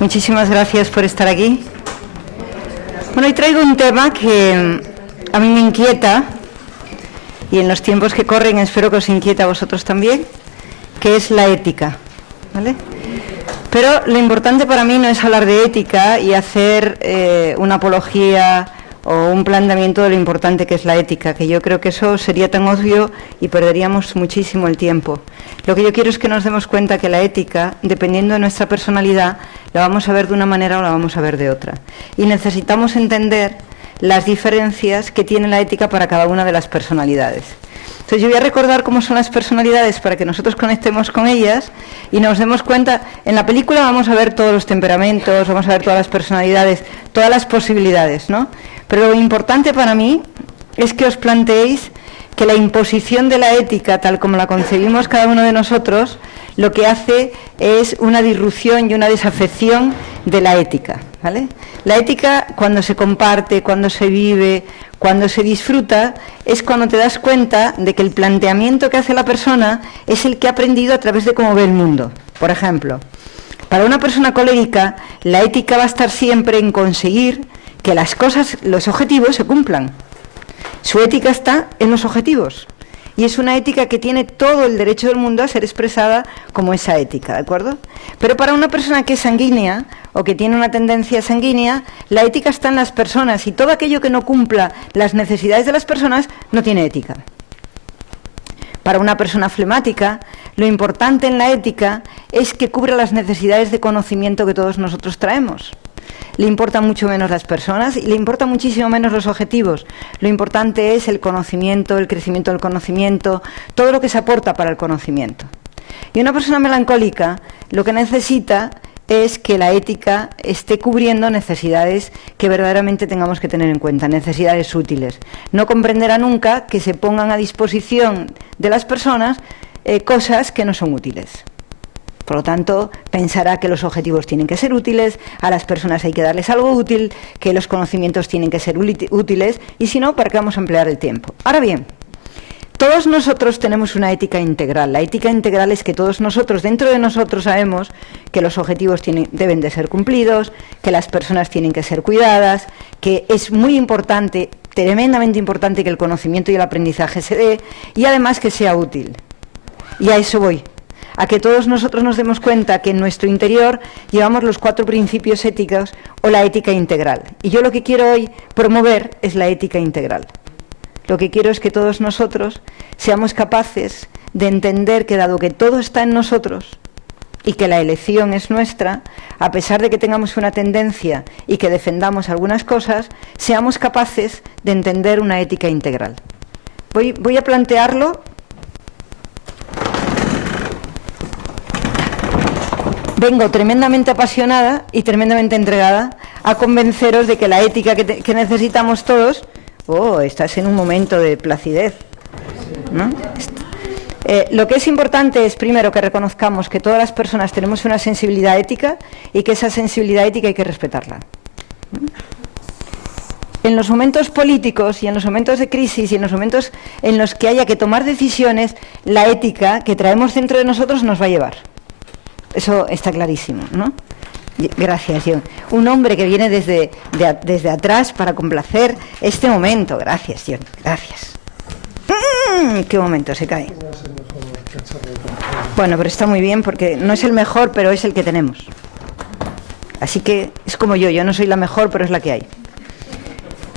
Muchísimas gracias por estar aquí. Bueno, hoy traigo un tema que a mí me inquieta, y en los tiempos que corren espero que os inquiete a vosotros también, que es la ética, ¿vale? Pero lo importante para mí no es hablar de ética y hacer una apología o un planteamiento de lo importante que es la ética, que yo creo que eso sería tan obvio y perderíamos muchísimo el tiempo. Lo que yo quiero es que nos demos cuenta que la ética, dependiendo de nuestra personalidad, la vamos a ver de una manera o la vamos a ver de otra. Y necesitamos entender las diferencias que tiene la ética para cada una de las personalidades. Entonces yo voy a recordar cómo son las personalidades para que nosotros conectemos con ellas y nos demos cuenta. En la película vamos a ver todos los temperamentos, vamos a ver todas las personalidades, todas las posibilidades, ¿no? Pero lo importante para mí es que os planteéis que la imposición de la ética, tal como la concebimos cada uno de nosotros, lo que hace es una disrupción y una desafección de la ética, ¿vale? La ética, cuando se comparte, cuando se vive, cuando se disfruta, es cuando te das cuenta de que el planteamiento que hace la persona es el que ha aprendido a través de cómo ve el mundo. Por ejemplo, para una persona colérica, la ética va a estar siempre en conseguir que las cosas, los objetivos se cumplan. Su ética está en los objetivos. Y es una ética que tiene todo el derecho del mundo a ser expresada como esa ética, ¿de acuerdo? Pero para una persona que es sanguínea o que tiene una tendencia sanguínea, la ética está en las personas y todo aquello que no cumpla las necesidades de las personas no tiene ética. Para una persona flemática, lo importante en la ética es que cubra las necesidades de conocimiento que todos nosotros traemos. Le importan mucho menos las personas y le importan muchísimo menos los objetivos. Lo importante es el conocimiento, el crecimiento del conocimiento, todo lo que se aporta para el conocimiento. Y una persona melancólica lo que necesita es que la ética esté cubriendo necesidades que verdaderamente tengamos que tener en cuenta, necesidades útiles. No comprenderá nunca que se pongan a disposición de las personas cosas que no son útiles. Por lo tanto, pensará que los objetivos tienen que ser útiles, a las personas hay que darles algo útil, que los conocimientos tienen que ser útiles, y si no, ¿para qué vamos a emplear el tiempo? Ahora bien, todos nosotros tenemos una ética integral. La ética integral es que todos nosotros, dentro de nosotros, sabemos que los objetivos deben de ser cumplidos, que las personas tienen que ser cuidadas, que es muy importante, tremendamente importante, que el conocimiento y el aprendizaje se dé, y además que sea útil. Y a eso voy. A que todos nosotros nos demos cuenta que en nuestro interior llevamos los 4 principios éticos o la ética integral. Y yo lo que quiero hoy promover es la ética integral. Lo que quiero es que todos nosotros seamos capaces de entender que dado que todo está en nosotros y que la elección es nuestra, a pesar de que tengamos una tendencia y que defendamos algunas cosas, seamos capaces de entender una ética integral. Voy a plantearlo. Vengo tremendamente apasionada y tremendamente entregada a convenceros de que la ética que necesitamos todos, estás en un momento de placidez, ¿no? Lo que es importante es, primero, que reconozcamos que todas las personas tenemos una sensibilidad ética y que esa sensibilidad ética hay que respetarla. En los momentos políticos y en los momentos de crisis y en los momentos en los que haya que tomar decisiones, la ética que traemos dentro de nosotros nos va a llevar. Eso está clarísimo, ¿no? Gracias, John. Un hombre que viene desde atrás para complacer este momento. Gracias, John. Gracias. ¡Qué momento! Se cae. Bueno, pero está muy bien porque no es el mejor, pero es el que tenemos. Así que es como yo no soy la mejor, pero es la que hay.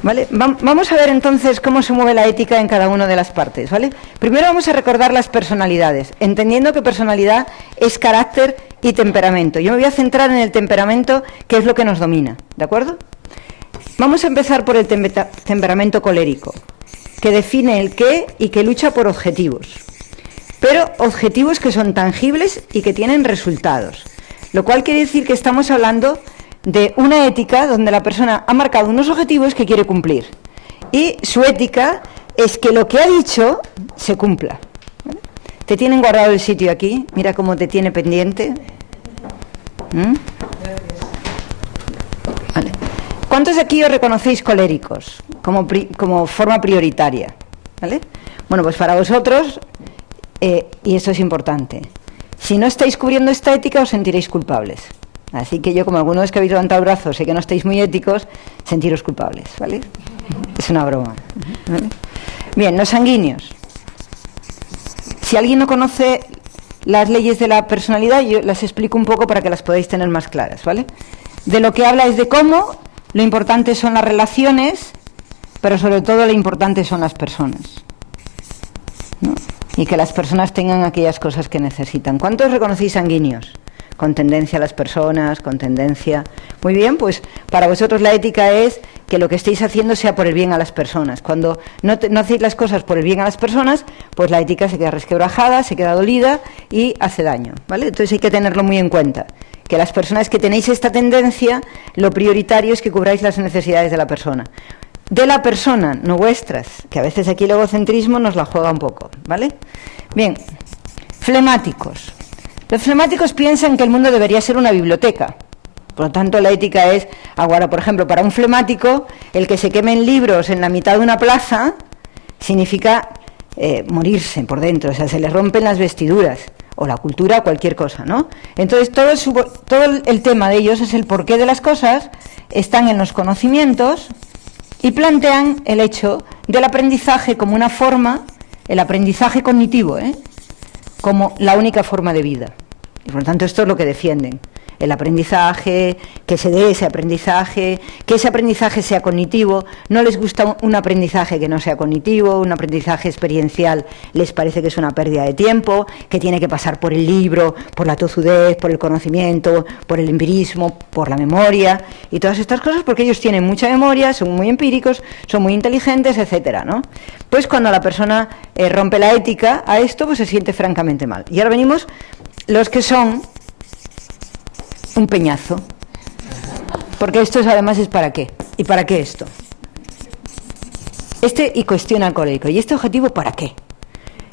¿Vale? Vamos a ver entonces cómo se mueve la ética en cada una de las partes, ¿vale? Primero vamos a recordar las personalidades, entendiendo que personalidad es carácter y temperamento. Yo me voy a centrar en el temperamento, que es lo que nos domina, ¿de acuerdo? Vamos a empezar por el temperamento colérico, que define el qué y que lucha por objetivos, pero objetivos que son tangibles y que tienen resultados, lo cual quiere decir que estamos hablando de una ética donde la persona ha marcado unos objetivos que quiere cumplir. Y su ética es que lo que ha dicho se cumpla. ¿Vale? Te tienen guardado el sitio aquí, mira cómo te tiene pendiente. Vale. ¿Cuántos de aquí os reconocéis coléricos como forma prioritaria? ¿Vale? Bueno, pues para vosotros, y esto es importante, si no estáis cubriendo esta ética os sentiréis culpables. Así que yo, como algunos que habéis levantado el brazo, sé que no estáis muy éticos, sentiros culpables, ¿vale? Es una broma, ¿vale? Bien, los sanguíneos. Si alguien no conoce las leyes de la personalidad, yo las explico un poco para que las podáis tener más claras, ¿vale? De lo que habla es de cómo, lo importante son las relaciones, pero sobre todo lo importante son las personas, ¿no? Y que las personas tengan aquellas cosas que necesitan. ¿Cuántos reconocéis sanguíneos? Con tendencia a las personas, con tendencia... Muy bien, pues para vosotros la ética es que lo que estéis haciendo sea por el bien a las personas. Cuando no hacéis las cosas por el bien a las personas, pues la ética se queda resquebrajada, se queda dolida y hace daño, ¿vale? Entonces hay que tenerlo muy en cuenta. Que las personas que tenéis esta tendencia, lo prioritario es que cubráis las necesidades de la persona. De la persona, no vuestras, que a veces aquí el egocentrismo nos la juega un poco, ¿vale? Bien, flemáticos. Los flemáticos piensan que el mundo debería ser una biblioteca. Por lo tanto, la ética es, ahora, por ejemplo, para un flemático, el que se quemen libros en la mitad de una plaza significa morirse por dentro, o sea, se le rompen las vestiduras, o la cultura, cualquier cosa, ¿no? Entonces, todo el tema de ellos es el porqué de las cosas, están en los conocimientos y plantean el hecho del aprendizaje como una forma, el aprendizaje cognitivo, como la única forma de vida. Y por lo tanto esto es lo que defienden, el aprendizaje, que se dé ese aprendizaje, que ese aprendizaje sea cognitivo. No les gusta un aprendizaje que no sea cognitivo, un aprendizaje experiencial les parece que es una pérdida de tiempo, que tiene que pasar por el libro, por la tozudez, por el conocimiento, por el empirismo, por la memoria y todas estas cosas, porque ellos tienen mucha memoria, son muy empíricos, son muy inteligentes, etcétera, ¿no? Pues cuando la persona rompe la ética a esto, pues se siente francamente mal. Y ahora venimos los que son un peñazo, porque esto además es para qué. ¿Y para qué esto? Y cuestión alcohólico. ¿Y este objetivo para qué?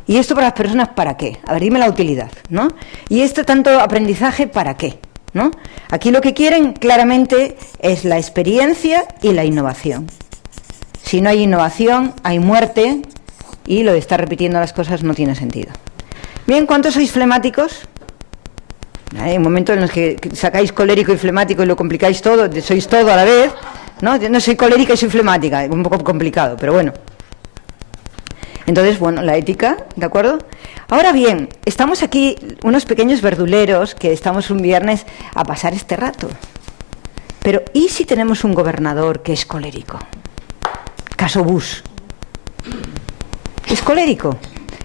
¿Y esto para las personas para qué? A ver, dime la utilidad, ¿no? ¿Y este tanto aprendizaje para qué? ¿No? Aquí lo que quieren claramente es la experiencia y la innovación. Si no hay innovación, hay muerte, y lo de estar repitiendo las cosas no tiene sentido. Bien, ¿cuántos sois flemáticos? Hay un momento en los que sacáis colérico y flemático y lo complicáis todo, sois todo a la vez, ¿no? Yo no soy colérica y soy flemática, es un poco complicado, pero bueno. Entonces, bueno, la ética, ¿de acuerdo? Ahora bien, estamos aquí unos pequeños verduleros que estamos un viernes a pasar este rato. Pero, ¿y si tenemos un gobernador que es colérico? Caso Bush. ¿Es colérico?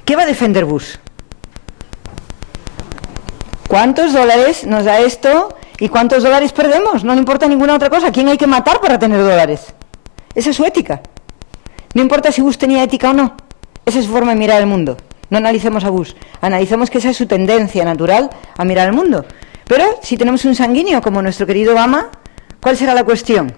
¿Qué va a defender Bush? ¿Cuántos dólares nos da esto y cuántos dólares perdemos? No le importa ninguna otra cosa. ¿Quién hay que matar para tener dólares? Esa es su ética. No importa si Bush tenía ética o no. Esa es su forma de mirar el mundo. No analicemos a Bush. Analicemos que esa es su tendencia natural a mirar el mundo. Pero si tenemos un sanguíneo como nuestro querido Obama, ¿cuál será la cuestión?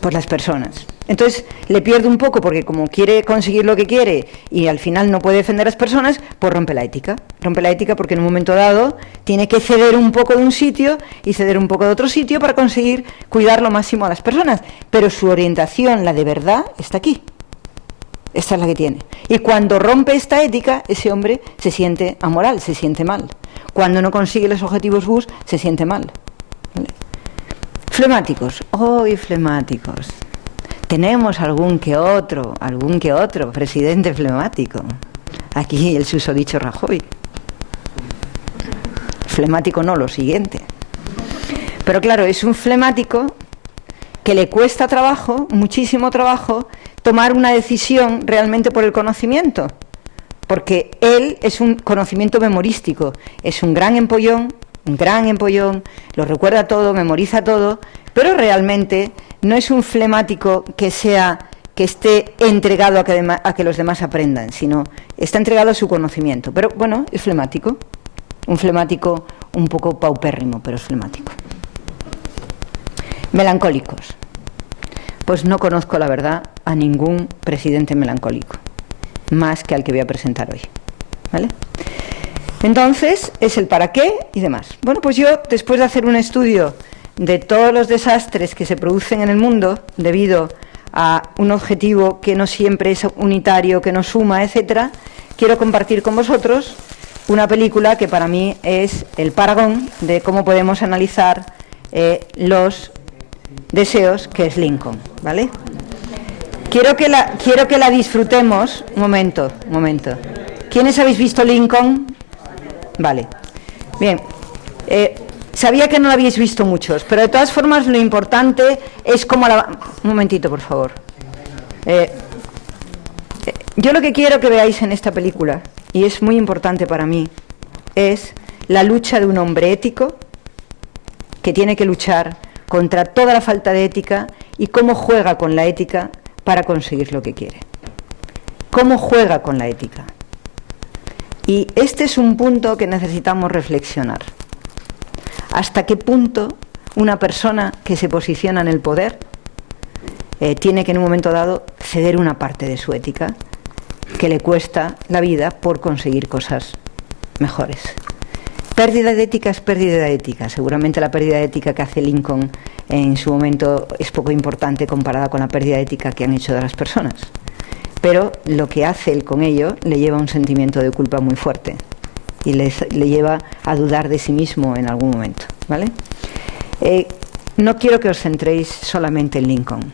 Pues las personas. Entonces le pierde un poco porque como quiere conseguir lo que quiere y al final no puede defender a las personas, pues rompe la ética. Rompe la ética porque en un momento dado tiene que ceder un poco de un sitio y ceder un poco de otro sitio para conseguir cuidar lo máximo a las personas. Pero su orientación, la de verdad, está aquí. Esta es la que tiene. Y cuando rompe esta ética, ese hombre se siente amoral, se siente mal. Cuando no consigue los objetivos Bush, se siente mal. ¿Vale? Flemáticos. ¡Hoy flemáticos! Tenemos algún que otro presidente flemático. Aquí el susodicho Rajoy. Flemático no, lo siguiente. Pero claro, es un flemático que le cuesta trabajo, muchísimo trabajo, tomar una decisión realmente por el conocimiento. Porque él es un conocimiento memorístico, es un gran empollón, lo recuerda todo, memoriza todo, pero realmente no es un flemático que esté entregado a que los demás aprendan, sino está entregado a su conocimiento. Pero bueno, es flemático, un flemático un poco paupérrimo, pero es flemático. Melancólicos. Pues no conozco, la verdad, a ningún presidente melancólico, más que al que voy a presentar hoy, ¿vale? Entonces, es el para qué y demás. Bueno, pues yo, después de hacer un estudio de todos los desastres que se producen en el mundo debido a un objetivo que no siempre es unitario, que no suma, etcétera, quiero compartir con vosotros una película que para mí es el paragón de cómo podemos analizar los deseos que es Lincoln, ¿vale? Quiero que la disfrutemos. Un momento. ¿Quiénes habéis visto Lincoln? Vale. Bien. Sabía que no la habéis visto muchos, pero de todas formas lo importante es cómo la... Un momentito, por favor. Yo lo que quiero que veáis en esta película, y es muy importante para mí, es la lucha de un hombre ético que tiene que luchar contra toda la falta de ética y cómo juega con la ética para conseguir lo que quiere. Cómo juega con la ética. Y este es un punto que necesitamos reflexionar. ¿Hasta qué punto una persona que se posiciona en el poder tiene que en un momento dado ceder una parte de su ética que le cuesta la vida por conseguir cosas mejores? Pérdida de ética es pérdida de ética. Seguramente la pérdida de ética que hace Lincoln en su momento es poco importante comparada con la pérdida de ética que han hecho de las personas. Pero lo que hace él con ello le lleva a un sentimiento de culpa muy fuerte y le lleva a dudar de sí mismo en algún momento, ¿vale? No quiero que os centréis solamente en Lincoln.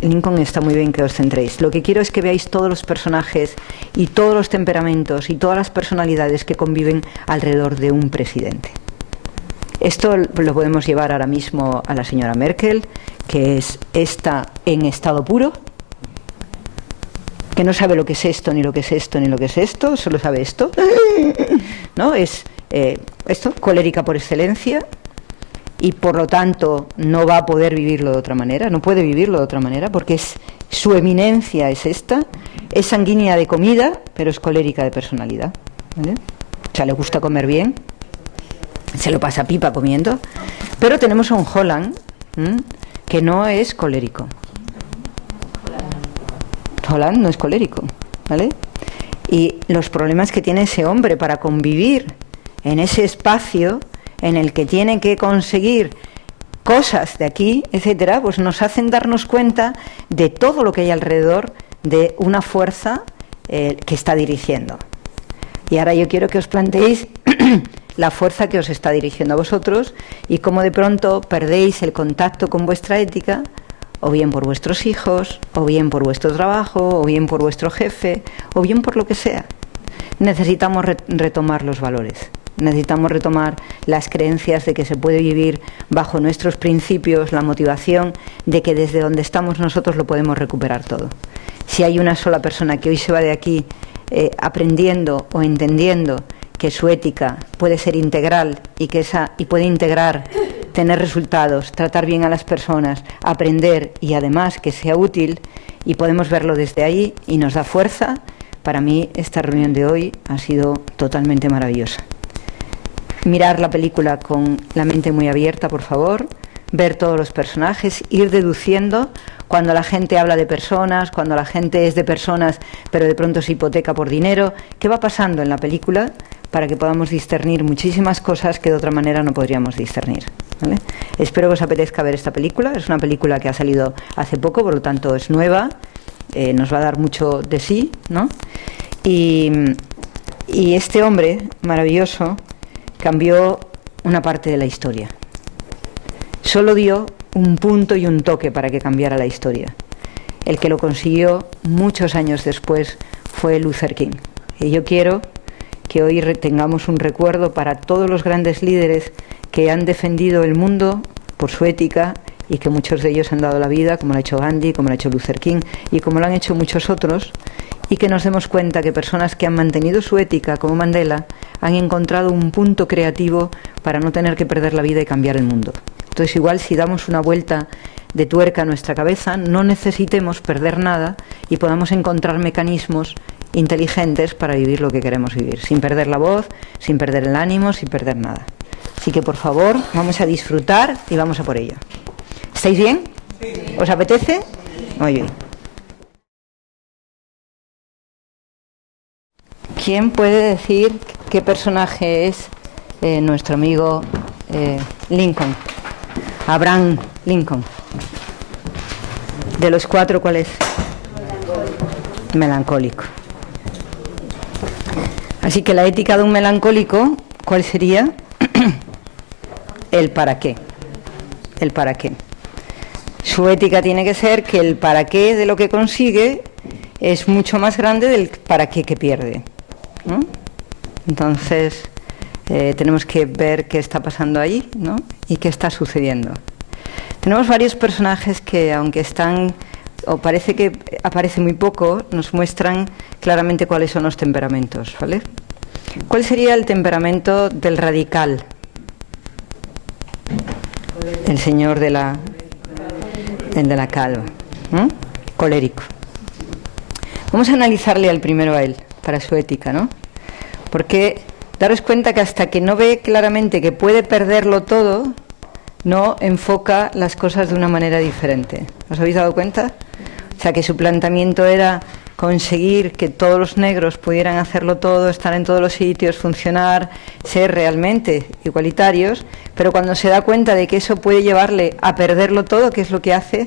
Lincoln está muy bien que os centréis. Lo que quiero es que veáis todos los personajes y todos los temperamentos y todas las personalidades que conviven alrededor de un presidente. Esto lo podemos llevar ahora mismo a la señora Merkel, que está en estado puro, que no sabe lo que es esto, ni lo que es esto, ni lo que es esto, solo sabe esto, ¿no? Es esto, colérica por excelencia, y por lo tanto no va a poder vivirlo de otra manera, no puede vivirlo de otra manera, porque su eminencia es esta, es sanguínea de comida, pero es colérica de personalidad, ¿vale? O sea, le gusta comer bien, se lo pasa pipa comiendo, pero tenemos a un Holland que no es colérico. Holland no es colérico, ¿vale? Y los problemas que tiene ese hombre para convivir en ese espacio en el que tiene que conseguir cosas de aquí, etcétera, pues nos hacen darnos cuenta de todo lo que hay alrededor de una fuerza que está dirigiendo. Y ahora yo quiero que os planteéis la fuerza que os está dirigiendo a vosotros y cómo de pronto perdéis el contacto con vuestra ética, o bien por vuestros hijos, o bien por vuestro trabajo, o bien por vuestro jefe, o bien por lo que sea. Necesitamos retomar los valores. Necesitamos retomar las creencias de que se puede vivir bajo nuestros principios, la motivación de que desde donde estamos nosotros lo podemos recuperar todo. Si hay una sola persona que hoy se va de aquí aprendiendo o entendiendo que su ética puede ser integral y puede integrar, tener resultados, tratar bien a las personas, aprender y además que sea útil, y podemos verlo desde ahí y nos da fuerza, para mí esta reunión de hoy ha sido totalmente maravillosa. Mirar la película con la mente muy abierta, por favor, ver todos los personajes, ir deduciendo cuando la gente habla de personas, cuando la gente es de personas pero de pronto se hipoteca por dinero, qué va pasando en la película para que podamos discernir muchísimas cosas que de otra manera no podríamos discernir, ¿vale? Espero que os apetezca ver esta película. Es una película que ha salido hace poco, por lo tanto es nueva, nos va a dar mucho de sí, ¿no? Y este hombre maravilloso cambió una parte de la historia. Solo dio un punto y un toque para que cambiara la historia. El que lo consiguió muchos años después fue Luther King. Y yo quiero que hoy tengamos un recuerdo para todos los grandes líderes que han defendido el mundo por su ética y que muchos de ellos han dado la vida, como lo ha hecho Gandhi, como lo ha hecho Luther King y como lo han hecho muchos otros, y que nos demos cuenta que personas que han mantenido su ética, como Mandela, han encontrado un punto creativo para no tener que perder la vida y cambiar el mundo. Entonces, igual si damos una vuelta de tuerca a nuestra cabeza, no necesitemos perder nada y podamos encontrar mecanismos inteligentes para vivir lo que queremos vivir, sin perder la voz, sin perder el ánimo, sin perder nada. Así que, por favor, vamos a disfrutar y vamos a por ello. ¿Estáis bien? ¿Os apetece? Muy bien. ¿Quién puede decir qué personaje es nuestro amigo Lincoln? Abraham Lincoln. De los cuatro, ¿cuál es? Melancólico. Así que la ética de un melancólico, ¿cuál sería? El para qué. El para qué. Su ética tiene que ser que el para qué de lo que consigue es mucho más grande del para qué que pierde, ¿no? Entonces, tenemos que ver qué está pasando ahí, ¿no? Y qué está sucediendo. Tenemos varios personajes que, aunque están, o parece que aparece muy poco, nos muestran claramente cuáles son los temperamentos, ¿vale? ¿Cuál sería el temperamento del radical? El señor el de la calva, ¿no? Colérico. Vamos a analizarle al primero a él, para su ética, ¿no? Porque daros cuenta que hasta que no ve claramente que puede perderlo todo, no enfoca las cosas de una manera diferente. ¿Os habéis dado cuenta? O sea, que su planteamiento era conseguir que todos los negros pudieran hacerlo todo, estar en todos los sitios, funcionar, ser realmente igualitarios, pero cuando se da cuenta de que eso puede llevarle a perderlo todo, ¿qué es lo que hace?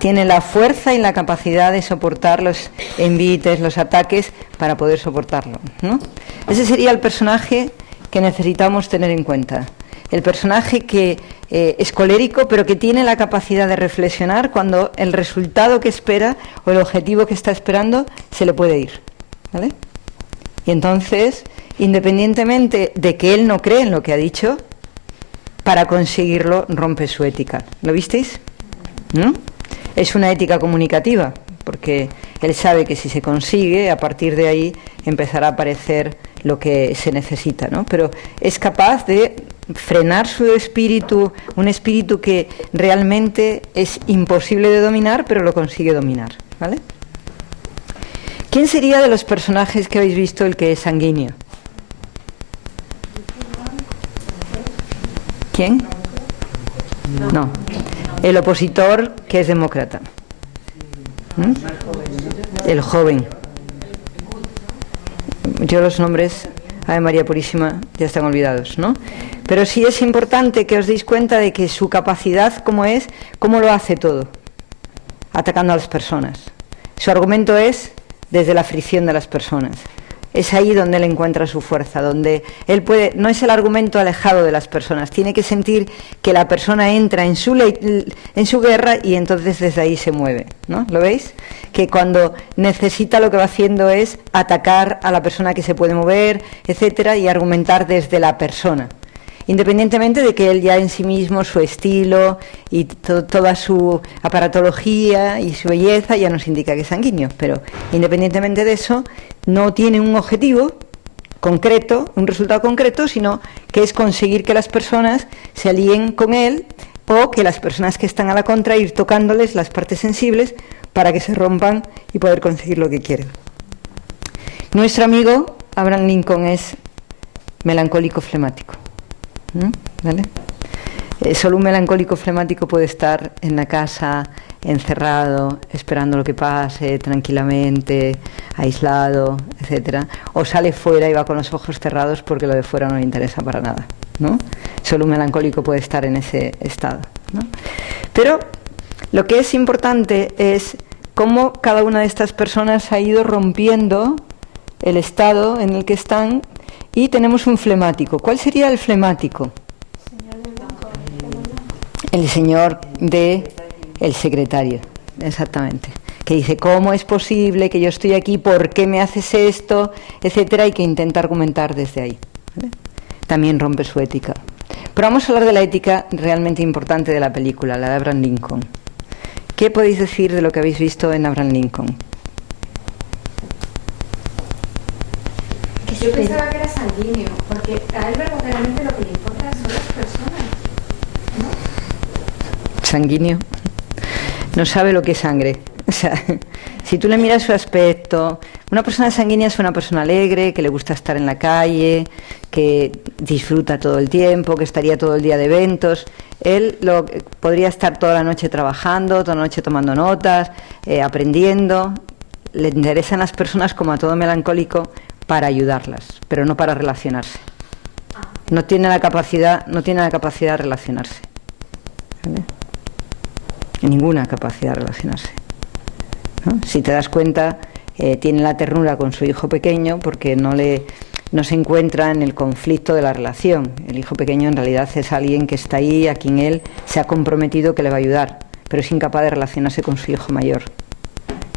Tiene la fuerza y la capacidad de soportar los envites, los ataques, para poder soportarlo, ¿no? Ese sería el personaje que necesitamos tener en cuenta. El personaje que es colérico, pero que tiene la capacidad de reflexionar cuando el resultado que espera o el objetivo que está esperando se le puede ir, ¿vale? Y entonces, independientemente de que él no cree en lo que ha dicho, para conseguirlo rompe su ética. ¿Lo visteis? ¿No? Es una ética comunicativa, porque él sabe que si se consigue, a partir de ahí empezará a aparecer lo que se necesita, ¿no? Pero es capaz de frenar su espíritu, un espíritu que realmente es imposible de dominar, pero lo consigue dominar, ¿vale? ¿Quién sería de los personajes que habéis visto el que es sanguíneo? ¿Quién? No. El opositor que es demócrata. ¿Mm? El joven. Yo los nombres, Ave María Purísima, ya están olvidados, ¿no? Pero sí es importante que os deis cuenta de que su capacidad, como es, cómo lo hace todo, atacando a las personas. Su argumento es desde la fricción de las personas. Es ahí donde él encuentra su fuerza, donde él puede, no es el argumento alejado de las personas, tiene que sentir que la persona entra en su guerra y entonces desde ahí se mueve, ¿no? ¿Lo veis? Que cuando necesita, lo que va haciendo es atacar a la persona que se puede mover, etcétera, y argumentar desde la persona, independientemente de que él ya en sí mismo, su estilo y toda su aparatología y su belleza ya nos indica que es sanguíneo, pero independientemente de eso, no tiene un objetivo concreto, un resultado concreto, sino que es conseguir que las personas se alíen con él, o que las personas que están a la contra, ir tocándoles las partes sensibles para que se rompan y poder conseguir lo que quieren. Nuestro amigo Abraham Lincoln es melancólico flemático. ¿Vale? Solo un melancólico flemático puede estar en la casa, encerrado, esperando lo que pase, tranquilamente, aislado, etcétera, o sale fuera y va con los ojos cerrados porque lo de fuera no le interesa para nada, ¿no? Solo un melancólico puede estar en ese estado, ¿no? Pero lo que es importante es cómo cada una de estas personas ha ido rompiendo el estado en el que están. Y tenemos un flemático. ¿Cuál sería el flemático? El señor el secretario, exactamente. Que dice, ¿cómo es posible que yo estoy aquí? ¿Por qué me haces esto? Etcétera, y que intenta argumentar desde ahí, ¿vale? También rompe su ética. Pero vamos a hablar de la ética realmente importante de la película, la de Abraham Lincoln. ¿Qué podéis decir de lo que habéis visto en Abraham Lincoln? Yo pensaba que era sanguíneo, porque a él verdaderamente lo que le importa son las personas, ¿no? Sanguíneo. No sabe lo que es sangre. O sea, si tú le miras su aspecto, una persona sanguínea es una persona alegre, que le gusta estar en la calle, que disfruta todo el tiempo, que estaría todo el día de eventos. Él podría estar toda la noche trabajando, toda la noche tomando notas, aprendiendo. Le interesan las personas, como a todo melancólico, para ayudarlas, pero no para relacionarse. No tiene la capacidad de relacionarse, ¿vale? Ninguna capacidad de relacionarse, ¿no? Si te das cuenta, tiene la ternura con su hijo pequeño porque no se encuentra en el conflicto de la relación. El hijo pequeño en realidad es alguien que está ahí, a quien él se ha comprometido que le va a ayudar, pero es incapaz de relacionarse con su hijo mayor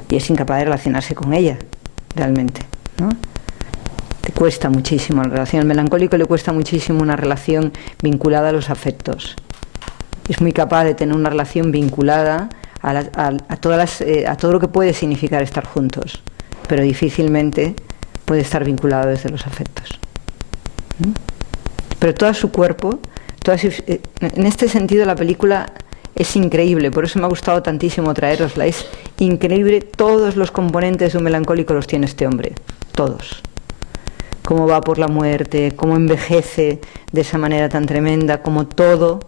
y es incapaz de relacionarse con ella realmente, ¿no? Te cuesta muchísimo la relación. Al melancólico le cuesta muchísimo una relación vinculada a los afectos. Es muy capaz de tener una relación vinculada a todo lo que puede significar estar juntos, pero difícilmente puede estar vinculado desde los afectos. Pero todo su cuerpo, en este sentido la película es increíble, por eso me ha gustado tantísimo traerosla. Es increíble, todos los componentes de un melancólico los tiene este hombre, todos. Cómo va por la muerte, cómo envejece de esa manera tan tremenda, cómo todo,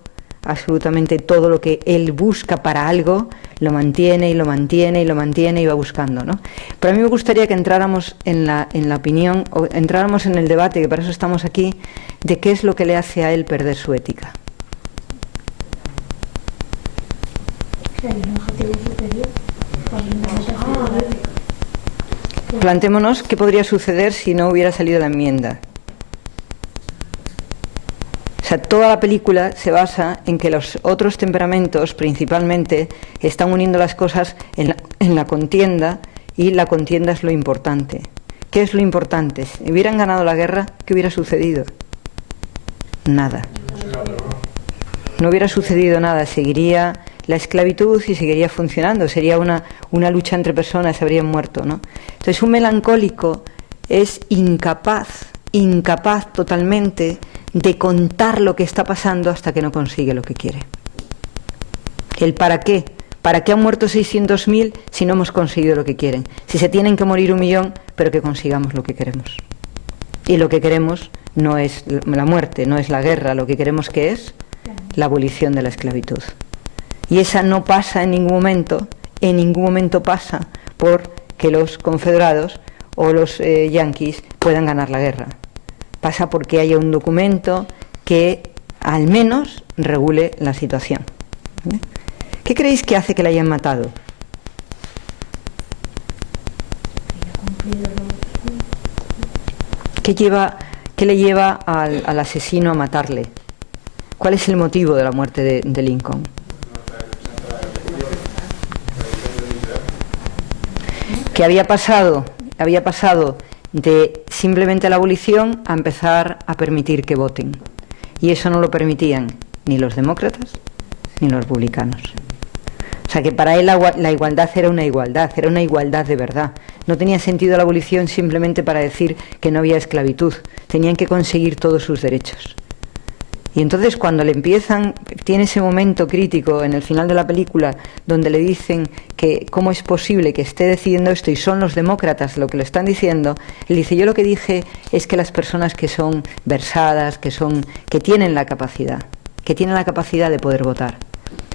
absolutamente todo lo que él busca para algo, lo mantiene y lo mantiene y lo mantiene y va buscando, ¿no? Pero a mí me gustaría que entráramos en la opinión, o entráramos en el debate, que para eso estamos aquí, de qué es lo que le hace a él perder su ética. Plantémonos qué podría suceder si no hubiera salido la enmienda. O sea, toda la película se basa en que los otros temperamentos, principalmente, están uniendo las cosas en la contienda, y la contienda es lo importante. ¿Qué es lo importante? Si hubieran ganado la guerra, ¿qué hubiera sucedido? Nada. No hubiera sucedido nada, seguiría la esclavitud y seguiría funcionando, sería una lucha entre personas, se habrían muerto, ¿no? Entonces, un melancólico es incapaz totalmente de contar lo que está pasando hasta que no consigue lo que quiere. El para qué. ¿Para qué han muerto 600.000 si no hemos conseguido lo que quieren? Si se tienen que morir 1 millón, pero que consigamos lo que queremos. Y lo que queremos no es la muerte, no es la guerra, lo que queremos que es la abolición de la esclavitud. Y esa no pasa en ningún momento pasa por que los confederados o los yanquis puedan ganar la guerra. Pasa porque haya un documento que al menos regule la situación. ¿Qué creéis que hace que la hayan matado? ¿Qué le lleva al asesino a matarle? ¿Cuál es el motivo de la muerte de Lincoln? Que había pasado de simplemente la abolición a empezar a permitir que voten. Y eso no lo permitían ni los demócratas ni los republicanos. O sea que para él la igualdad era una igualdad de verdad. No tenía sentido la abolición simplemente para decir que no había esclavitud. Tenían que conseguir todos sus derechos. Y entonces cuando tiene ese momento crítico en el final de la película donde le dicen que cómo es posible que esté decidiendo esto y son los demócratas lo que lo están diciendo, él dice: yo lo que dije es que las personas que son versadas, que tienen la capacidad de poder votar.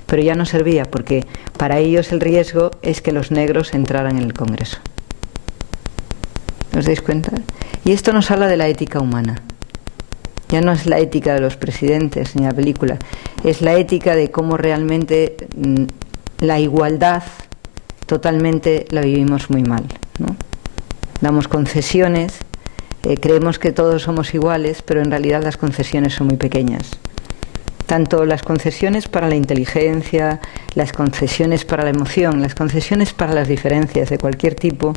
Pero ya no servía porque para ellos el riesgo es que los negros entraran en el Congreso. ¿Os dais cuenta? Y esto nos habla de la ética humana. Ya no es la ética de los presidentes ni la película, es la ética de cómo realmente la igualdad totalmente la vivimos muy mal, ¿no? Damos concesiones, creemos que todos somos iguales, pero en realidad las concesiones son muy pequeñas. Tanto las concesiones para la inteligencia, las concesiones para la emoción, las concesiones para las diferencias de cualquier tipo,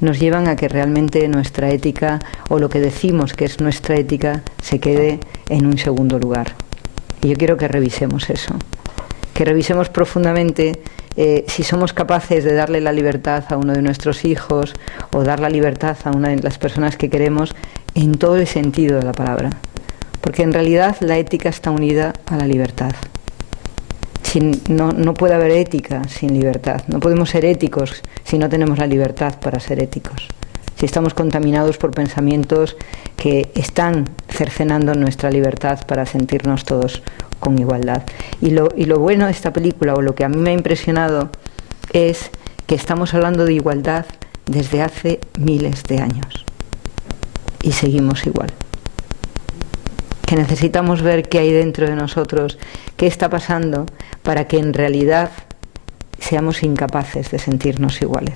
nos llevan a que realmente nuestra ética, o lo que decimos que es nuestra ética, se quede en un segundo lugar. Y yo quiero que revisemos eso, que revisemos profundamente si somos capaces de darle la libertad a uno de nuestros hijos o dar la libertad a una de las personas que queremos en todo el sentido de la palabra. Porque en realidad la ética está unida a la libertad. No puede haber ética sin libertad. No podemos ser éticos si no tenemos la libertad para ser éticos. Si estamos contaminados por pensamientos que están cercenando nuestra libertad para sentirnos todos con igualdad. Y lo bueno de esta película, o lo que a mí me ha impresionado, es que estamos hablando de igualdad desde hace miles de años. Y seguimos igual. Que necesitamos ver qué hay dentro de nosotros, qué está pasando, para que en realidad seamos incapaces de sentirnos iguales.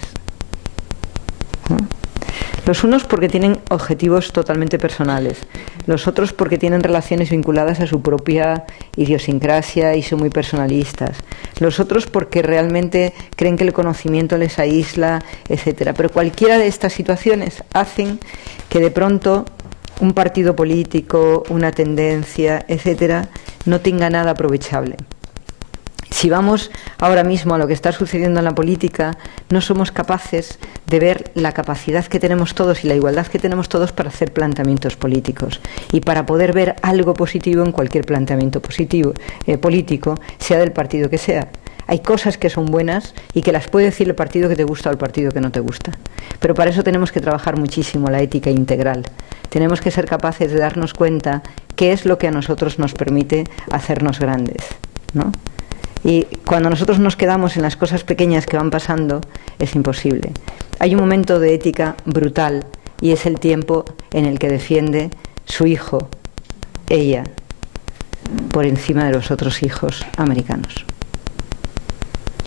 Los unos porque tienen objetivos totalmente personales, los otros porque tienen relaciones vinculadas a su propia idiosincrasia y son muy personalistas, los otros porque realmente creen que el conocimiento les aísla, etcétera. Pero cualquiera de estas situaciones hacen que de pronto un partido político, una tendencia, etcétera, no tenga nada aprovechable. Si vamos ahora mismo a lo que está sucediendo en la política, no somos capaces de ver la capacidad que tenemos todos y la igualdad que tenemos todos para hacer planteamientos políticos y para poder ver algo positivo en cualquier planteamiento político, sea del partido que sea. Hay cosas que son buenas y que las puede decir el partido que te gusta o el partido que no te gusta. Pero para eso tenemos que trabajar muchísimo la ética integral. Tenemos que ser capaces de darnos cuenta qué es lo que a nosotros nos permite hacernos grandes, ¿no? Y cuando nosotros nos quedamos en las cosas pequeñas que van pasando, es imposible. Hay un momento de ética brutal y es el tiempo en el que defiende su hijo, ella, por encima de los otros hijos americanos.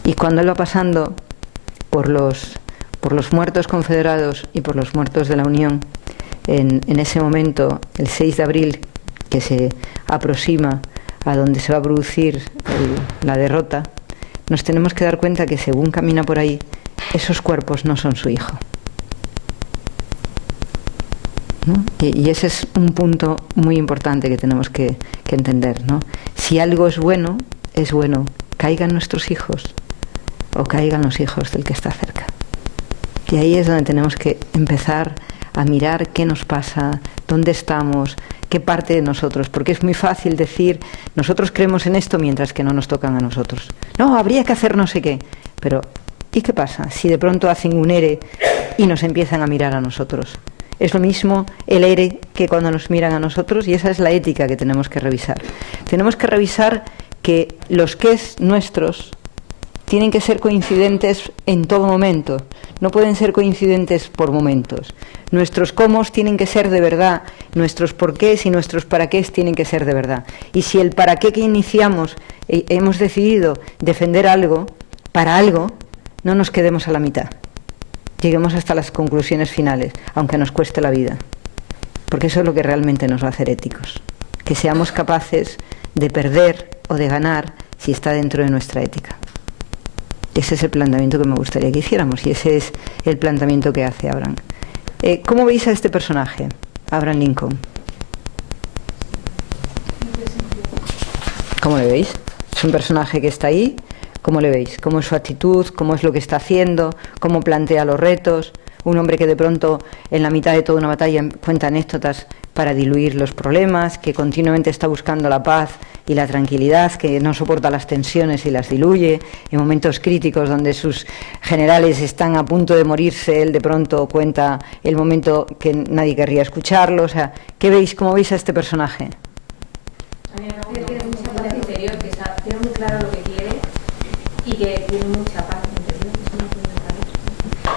Y cuando él va pasando por los muertos confederados y por los muertos de la Unión, en ese momento, el 6 de abril, que se aproxima a donde se va a producir la derrota, nos tenemos que dar cuenta que según camina por ahí, esos cuerpos no son su hijo, ¿no? Y ese es un punto muy importante que tenemos que entender, ¿no? Si algo es bueno, caigan nuestros hijos o caigan los hijos del que está cerca. Y ahí es donde tenemos que empezar a mirar qué nos pasa, dónde estamos, qué parte de nosotros, porque es muy fácil decir, nosotros creemos en esto mientras que no nos tocan a nosotros. No, habría que hacer no sé qué, pero ¿y qué pasa si de pronto hacen un ERE y nos empiezan a mirar a nosotros? Es lo mismo el ERE que cuando nos miran a nosotros, y esa es la ética que tenemos que revisar. Tenemos que revisar que los qués nuestros tienen que ser coincidentes en todo momento, no pueden ser coincidentes por momentos. Nuestros cómo tienen que ser de verdad, nuestros porqués y nuestros para qué tienen que ser de verdad. Y si el para qué que iniciamos hemos decidido defender algo, para algo, no nos quedemos a la mitad. Lleguemos hasta las conclusiones finales, aunque nos cueste la vida. Porque eso es lo que realmente nos va a hacer éticos. Que seamos capaces de perder o de ganar si está dentro de nuestra ética. Ese es el planteamiento que me gustaría que hiciéramos y ese es el planteamiento que hace Abraham. ¿Cómo veis a este personaje, Abraham Lincoln? ¿Cómo le veis? Es un personaje que está ahí. ¿Cómo le veis? ¿Cómo es su actitud? ¿Cómo es lo que está haciendo? ¿Cómo plantea los retos? Un hombre que de pronto en la mitad de toda una batalla cuenta anécdotas para diluir los problemas, que continuamente está buscando la paz y la tranquilidad, que no soporta las tensiones y las diluye. En momentos críticos donde sus generales están a punto de morirse, él de pronto cuenta el momento que nadie querría escucharlo. O sea, ¿qué veis? ¿Cómo veis a este personaje? A mí me parece que tiene mucha paz interior, que tiene muy claro lo que quiere y que tiene mucha paz interior. Eso no puede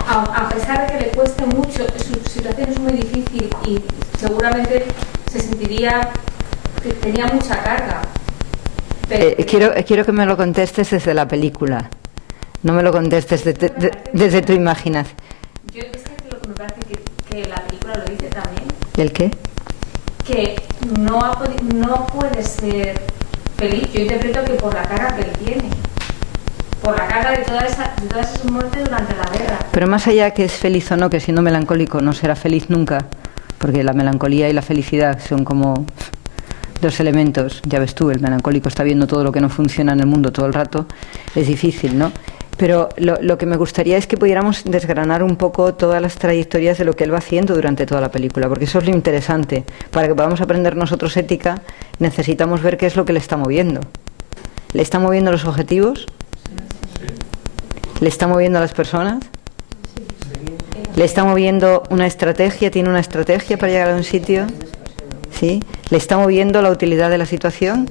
saber. A pesar de que le cueste mucho, su situación es muy difícil y seguramente se sentiría que tenía mucha carga. Quiero que me lo contestes desde la película, no me lo contestes desde tu imaginación. Yo es que lo que me parece que la película lo dice también. ¿El qué? Que no puede ser feliz. Yo interpreto que por la carga que él tiene, por la carga de todas esas muertes durante la guerra. Pero más allá que es feliz o no, que siendo melancólico no será feliz nunca, porque la melancolía y la felicidad son como dos elementos. Ya ves tú, el melancólico está viendo todo lo que no funciona en el mundo todo el rato, es difícil, ¿no? Pero lo que me gustaría es que pudiéramos desgranar un poco todas las trayectorias de lo que él va haciendo durante toda la película, porque eso es lo interesante. Para que podamos aprender nosotros ética, necesitamos ver qué es lo que le está moviendo. ¿Le está moviendo los objetivos? ¿Le está moviendo a las personas? ¿Le está moviendo una estrategia? ¿Tiene una estrategia para llegar a un sitio? ¿Sí? ¿Le está moviendo la utilidad de la situación?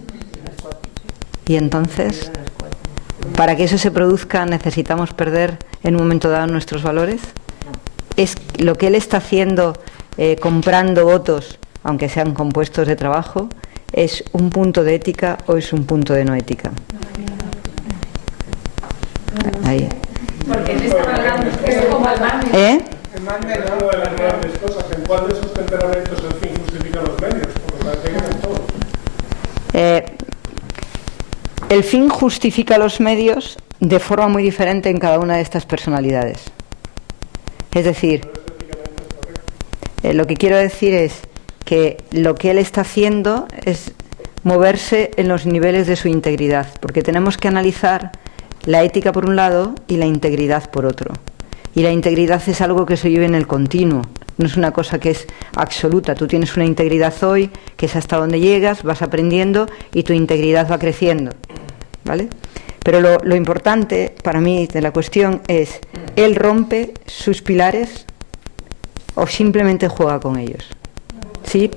Y entonces, para que eso se produzca, necesitamos perder en un momento dado nuestros valores. ¿Es lo que él está haciendo, comprando votos, aunque sean compuestos de trabajo, es un punto de ética o es un punto de no ética? Ahí. Porque él está hablando, es como el mar. una de las grandes cosas. ¿En cuál de esos temperamentos el fin justifica los medios? Porque parece que en todos. El fin justifica los medios de forma muy diferente en cada una de estas personalidades. Es decir, lo que quiero decir es que lo que él está haciendo es moverse en los niveles de su integridad, porque tenemos que analizar la ética por un lado y la integridad por otro. Y la integridad es algo que se vive en el continuo, no es una cosa que es absoluta. Tú tienes una integridad hoy, que es hasta donde llegas, vas aprendiendo y tu integridad va creciendo, ¿vale? Pero lo importante para mí de la cuestión es, ¿él rompe sus pilares o simplemente juega con ellos? Sí,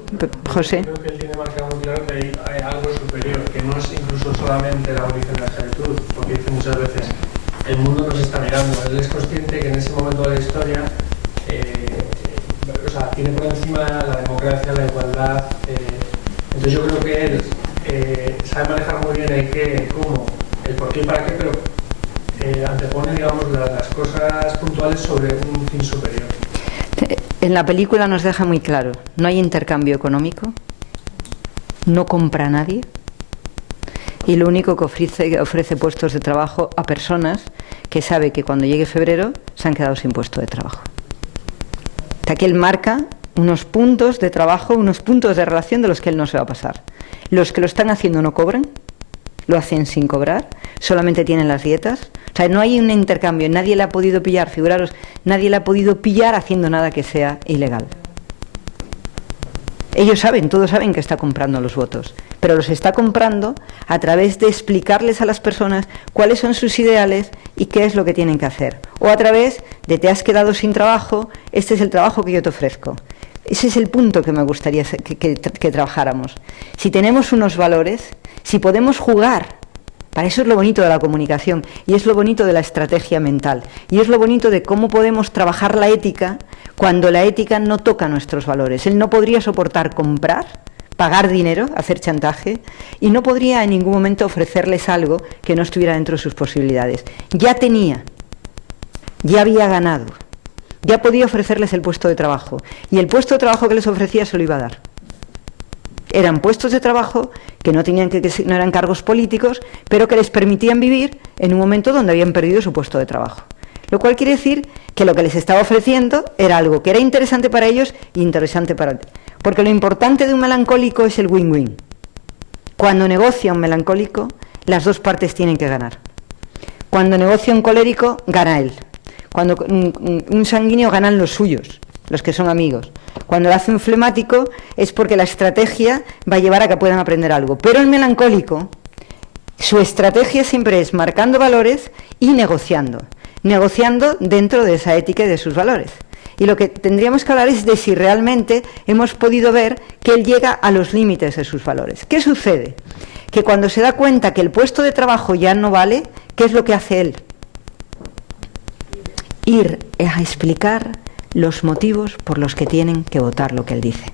José. Creo que él tiene marcado muy claro que hay algo superior, que no es incluso solamente la abolición de la esclavitud, porque dice muchas veces, el mundo nos está mirando. Él es consciente que en ese momento de la historia, tiene por encima la democracia, la igualdad. Entonces yo creo que él sabe manejar muy bien el qué, el cómo, el por qué y para qué, pero antepone, digamos, las cosas puntuales sobre un fin superior. En la película nos deja muy claro, no hay intercambio económico, no compra a nadie, y lo único que ofrece puestos de trabajo a personas que sabe que cuando llegue febrero se han quedado sin puesto de trabajo. Aquí él marca unos puntos de trabajo, unos puntos de relación de los que él no se va a pasar. Los que lo están haciendo no cobran, lo hacen sin cobrar, solamente tienen las dietas. O sea, no hay un intercambio, nadie le ha podido pillar, figuraros, nadie le ha podido pillar haciendo nada que sea ilegal. Ellos saben, todos saben que está comprando los votos, pero los está comprando a través de explicarles a las personas cuáles son sus ideales y qué es lo que tienen que hacer. O a través de te has quedado sin trabajo, este es el trabajo que yo te ofrezco. Ese es el punto que me gustaría que trabajáramos. Si tenemos unos valores, si podemos jugar, para eso es lo bonito de la comunicación y es lo bonito de la estrategia mental y es lo bonito de cómo podemos trabajar la ética cuando la ética no toca nuestros valores. Él no podría soportar comprar, pagar dinero, hacer chantaje, y no podría en ningún momento ofrecerles algo que no estuviera dentro de sus posibilidades. Ya tenía, ya había ganado, ya podía ofrecerles el puesto de trabajo, y el puesto de trabajo que les ofrecía se lo iba a dar. Eran puestos de trabajo que no eran cargos políticos, pero que les permitían vivir en un momento donde habían perdido su puesto de trabajo. Lo cual quiere decir que lo que les estaba ofreciendo era algo que era interesante para ellos e interesante para él. Porque lo importante de un melancólico es el win-win. Cuando negocia un melancólico, las dos partes tienen que ganar. Cuando negocia un colérico, gana él. Cuando un sanguíneo, ganan los suyos, los que son amigos. Cuando lo hace un flemático es porque la estrategia va a llevar a que puedan aprender algo. Pero el melancólico, su estrategia siempre es marcando valores y negociando dentro de esa ética y de sus valores. Y lo que tendríamos que hablar es de si realmente hemos podido ver que él llega a los límites de sus valores. ¿Qué sucede? Que cuando se da cuenta que el puesto de trabajo ya no vale, ¿qué es lo que hace él? Ir a explicar los motivos por los que tienen que votar lo que él dice.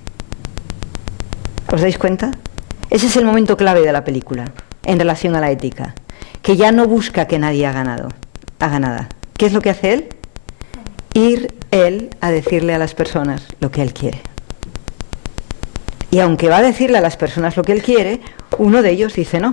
¿Os dais cuenta? Ese es el momento clave de la película en relación a la ética, que ya no busca que nadie haga nada. ¿Qué es lo que hace él? Ir él a decirle a las personas lo que él quiere. Y aunque va a decirle a las personas lo que él quiere, uno de ellos dice no.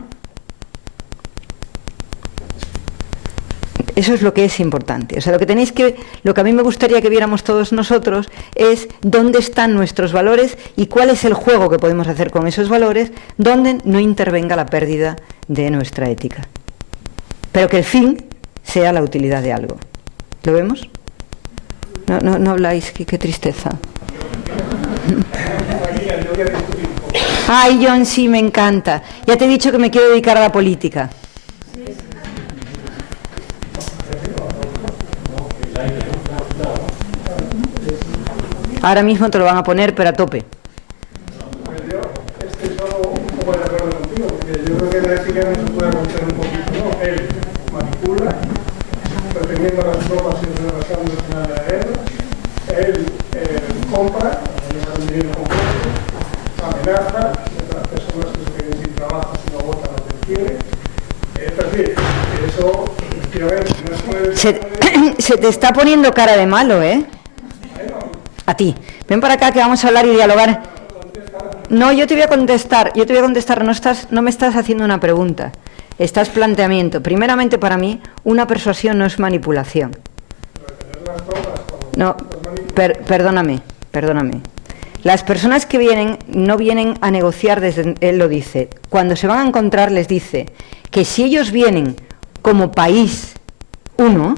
Eso es lo que es importante. O sea, lo que a mí me gustaría que viéramos todos nosotros es dónde están nuestros valores y cuál es el juego que podemos hacer con esos valores, donde no intervenga la pérdida de nuestra ética. Pero que el fin sea la utilidad de algo. ¿Lo vemos? No habláis, qué tristeza. Ay, John, sí, me encanta. Ya te he dicho que me quiero dedicar a la política. Ahora mismo te lo van a poner, pero a tope. Yo estoy solo un poco de acuerdo contigo, porque yo creo que la ética no se puede romper un poquito, ¿no? Él manipula, pretendiendo las tropas y desarrollando el final de la guerra. Él compra, el dinero completo, amenaza a las personas que se queden sin trabajo si no votan lo que quiere. Es decir, eso efectivamente no se puede... Se te está poniendo cara de malo, ¿eh? a ti. Ven para acá que vamos a hablar y dialogar. No, yo te voy a contestar, no me estás haciendo una pregunta, estás planteamiento. Primeramente, para mí, una persuasión no es manipulación. No, perdóname. Las personas que vienen no vienen a negociar desde, él lo dice, cuando se van a encontrar les dice que si ellos vienen como país uno,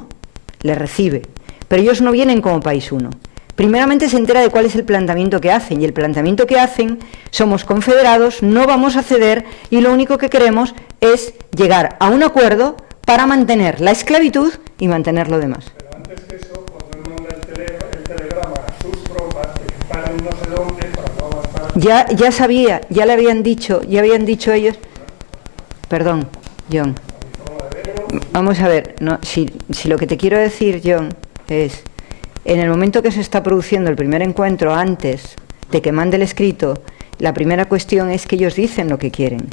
les recibe, pero ellos no vienen como país uno. Primeramente se entera de cuál es el planteamiento que hacen, y el planteamiento que hacen, somos confederados, no vamos a ceder y lo único que queremos es llegar a un acuerdo para mantener la esclavitud y mantener lo demás. Pero antes que eso, cuando él manda el telegrama a sus tropas que paren no sé dónde para no avanzar... Ya sabía, ya habían dicho ellos... Perdón, John. Vamos a ver, no, si lo que te quiero decir, John, es... En el momento que se está produciendo el primer encuentro, antes de que mande el escrito, la primera cuestión es que ellos dicen lo que quieren.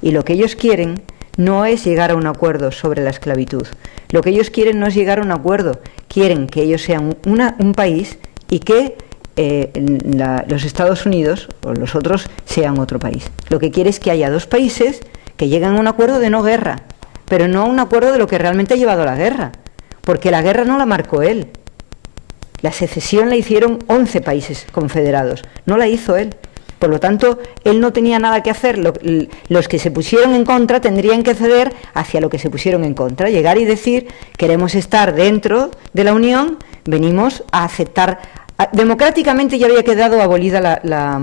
Y lo que ellos quieren no es llegar a un acuerdo sobre la esclavitud. Lo que ellos quieren no es llegar a un acuerdo. Quieren que ellos sean un país y que los Estados Unidos o los otros sean otro país. Lo que quiere es que haya dos países que lleguen a un acuerdo de no guerra, pero no a un acuerdo de lo que realmente ha llevado a la guerra. Porque la guerra no la marcó él. La secesión la hicieron 11 países confederados, no la hizo él. Por lo tanto, él no tenía nada que hacer. Los que se pusieron en contra tendrían que ceder hacia lo que se pusieron en contra. Llegar y decir, queremos estar dentro de la Unión, venimos a aceptar. Democráticamente ya había quedado abolida la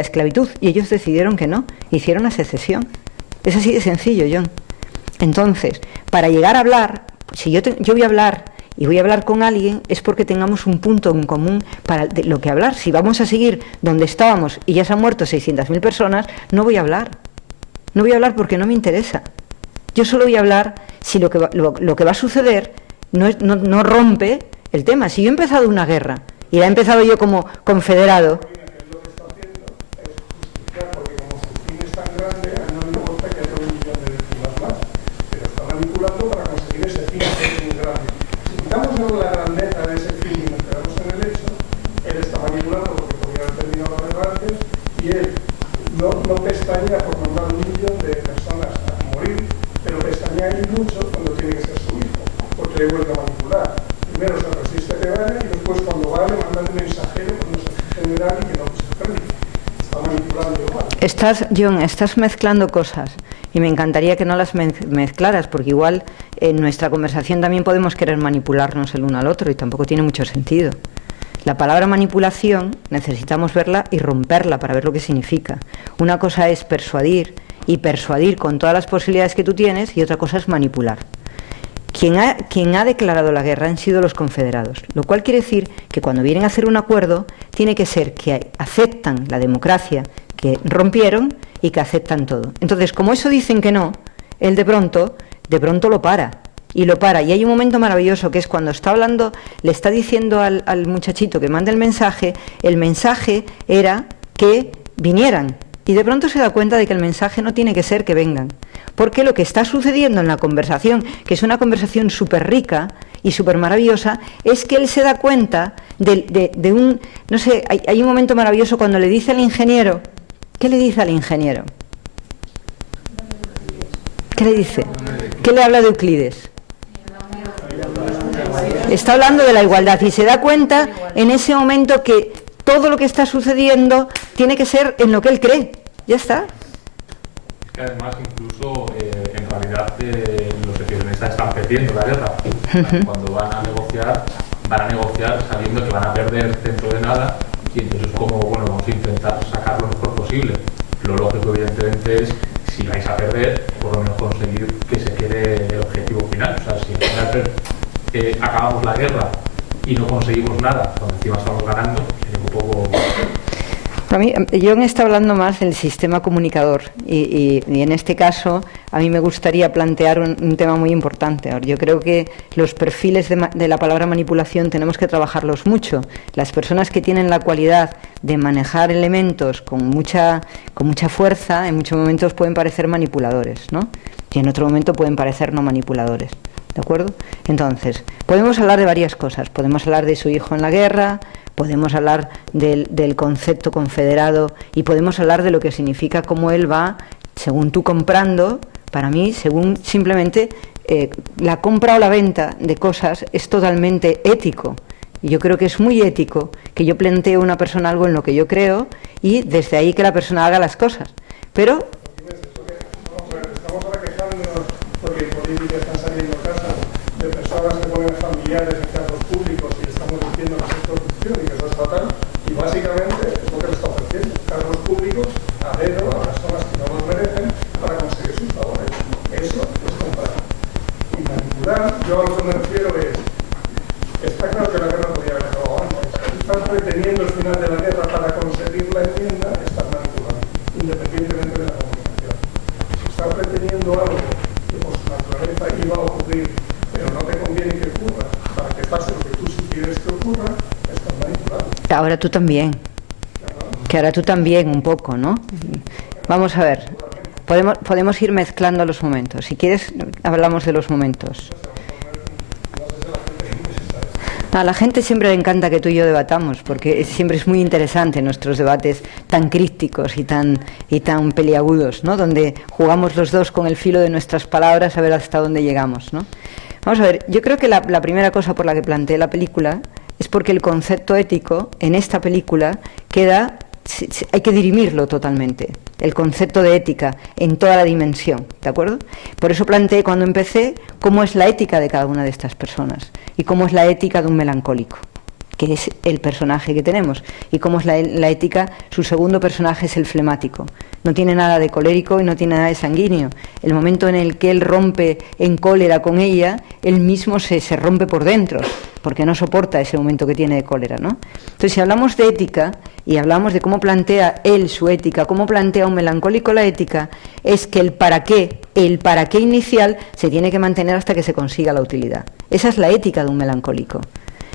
esclavitud y ellos decidieron que no, hicieron la secesión. Es así de sencillo, John. Entonces, para llegar a hablar, si yo voy a hablar... y voy a hablar con alguien, es porque tengamos un punto en común para lo que hablar. Si vamos a seguir donde estábamos y ya se han muerto 600.000 personas, no voy a hablar. No voy a hablar porque no me interesa. Yo solo voy a hablar si lo que va a suceder no rompe el tema. Si yo he empezado una guerra, y la he empezado yo como confederado... La grandeza de ese fin y nos quedamos en el hecho, él está manipulando porque podría haber terminado la guerra antes y él no pestañea por mandar 1 millón de personas a morir, pero pestañea ahí mucho cuando tiene que ser su hijo, porque le vuelve a manipular. Primero se resiste a que gane y después cuando vale mandan un mensajero con un mensaje general y que no se frene. Está manipulando igual. John, estás mezclando cosas. Y me encantaría que no las mezclaras, porque igual en nuestra conversación también podemos querer manipularnos el uno al otro y tampoco tiene mucho sentido. La palabra manipulación necesitamos verla y romperla para ver lo que significa. Una cosa es persuadir y persuadir con todas las posibilidades que tú tienes y otra cosa es manipular. Quien ha declarado la guerra han sido los confederados, lo cual quiere decir que cuando vienen a hacer un acuerdo tiene que ser que aceptan la democracia que rompieron y que aceptan todo. Entonces, como eso dicen que no, él de pronto lo para. Y hay un momento maravilloso que es cuando está hablando, le está diciendo al muchachito que manda el mensaje era que vinieran. Y de pronto se da cuenta de que el mensaje no tiene que ser que vengan. Porque lo que está sucediendo en la conversación, que es una conversación súper rica y súper maravillosa, es que él se da cuenta de un... No sé, hay un momento maravilloso cuando le dice al ingeniero... ¿Qué le dice al ingeniero? ¿Qué le dice? ¿Qué le habla de Euclides? Está hablando de la igualdad y se da cuenta en ese momento que todo lo que está sucediendo tiene que ser en lo que él cree. Ya está. Es que además incluso en realidad los secessionistas están perdiendo la guerra. Cuando van a negociar sabiendo que van a perder dentro de nada y entonces vamos a intentar sacar lo mejor posible. Lo lógico evidentemente es, si vais a perder, por lo menos conseguir que se quede el objetivo final. O sea, si al final acabamos la guerra y no conseguimos nada, cuando encima estamos ganando, sería un poco... Para mí, John está hablando más del sistema comunicador y en este caso a mí me gustaría plantear un tema muy importante. Ahora, yo creo que los perfiles de la palabra manipulación tenemos que trabajarlos mucho. Las personas que tienen la cualidad de manejar elementos con mucha fuerza, en muchos momentos pueden parecer manipuladores, ¿no? Y en otro momento pueden parecer no manipuladores. ¿de acuerdo? Entonces, podemos hablar de varias cosas. Podemos hablar de su hijo en la guerra, podemos hablar del concepto confederado y podemos hablar de lo que significa cómo él va, según tú comprando, para mí, según simplemente la compra o la venta de cosas es totalmente ético. Y yo creo que es muy ético que yo plantee a una persona algo en lo que yo creo y desde ahí que la persona haga las cosas. Pero estamos ahora quejándonos porque en política están saliendo casos de personas que ponen familiares en cargos públicos y estamos diciendo que es corrupción y que eso es fatal, y básicamente es lo que le está ofreciendo, cargos públicos a dedo a personas que no los merecen para conseguir sus favores. Eso es comprar. Y manipular, yo a lo que me refiero es, está claro que la guerra podría haber acabado antes. Están reteniendo el final de la guerra para conseguir la enmienda, están manipulando, independientemente de la comunicación. Si están reteniendo algo que por su naturaleza iba a ocurrir, pero no te conviene que ocurra, para que pase lo que tú sí quieres que ocurra, están manipulando. ahora tú también, que ahora tú también un poco, ¿no? Vamos a ver, podemos ir mezclando los momentos. Si quieres, hablamos de los momentos. A la gente siempre le encanta que tú y yo debatamos, porque siempre es muy interesante nuestros debates tan crípticos y tan peliagudos, ¿no? Donde jugamos los dos con el filo de nuestras palabras a ver hasta dónde llegamos, ¿no? Vamos a ver, yo creo que la primera cosa por la que planteé la película es porque el concepto ético en esta película queda, hay que dirimirlo totalmente, el concepto de ética en toda la dimensión, ¿de acuerdo? Por eso planteé cuando empecé cómo es la ética de cada una de estas personas y cómo es la ética de un melancólico, que es el personaje que tenemos, y cómo es la ética, su segundo personaje es el flemático. No tiene nada de colérico y no tiene nada de sanguíneo. El momento en el que él rompe en cólera con ella, él mismo se rompe por dentro, porque no soporta ese momento que tiene de cólera, ¿no? Entonces, si hablamos de ética y hablamos de cómo plantea él su ética, cómo plantea un melancólico la ética, es que el para qué inicial se tiene que mantener hasta que se consiga la utilidad. Esa es la ética de un melancólico.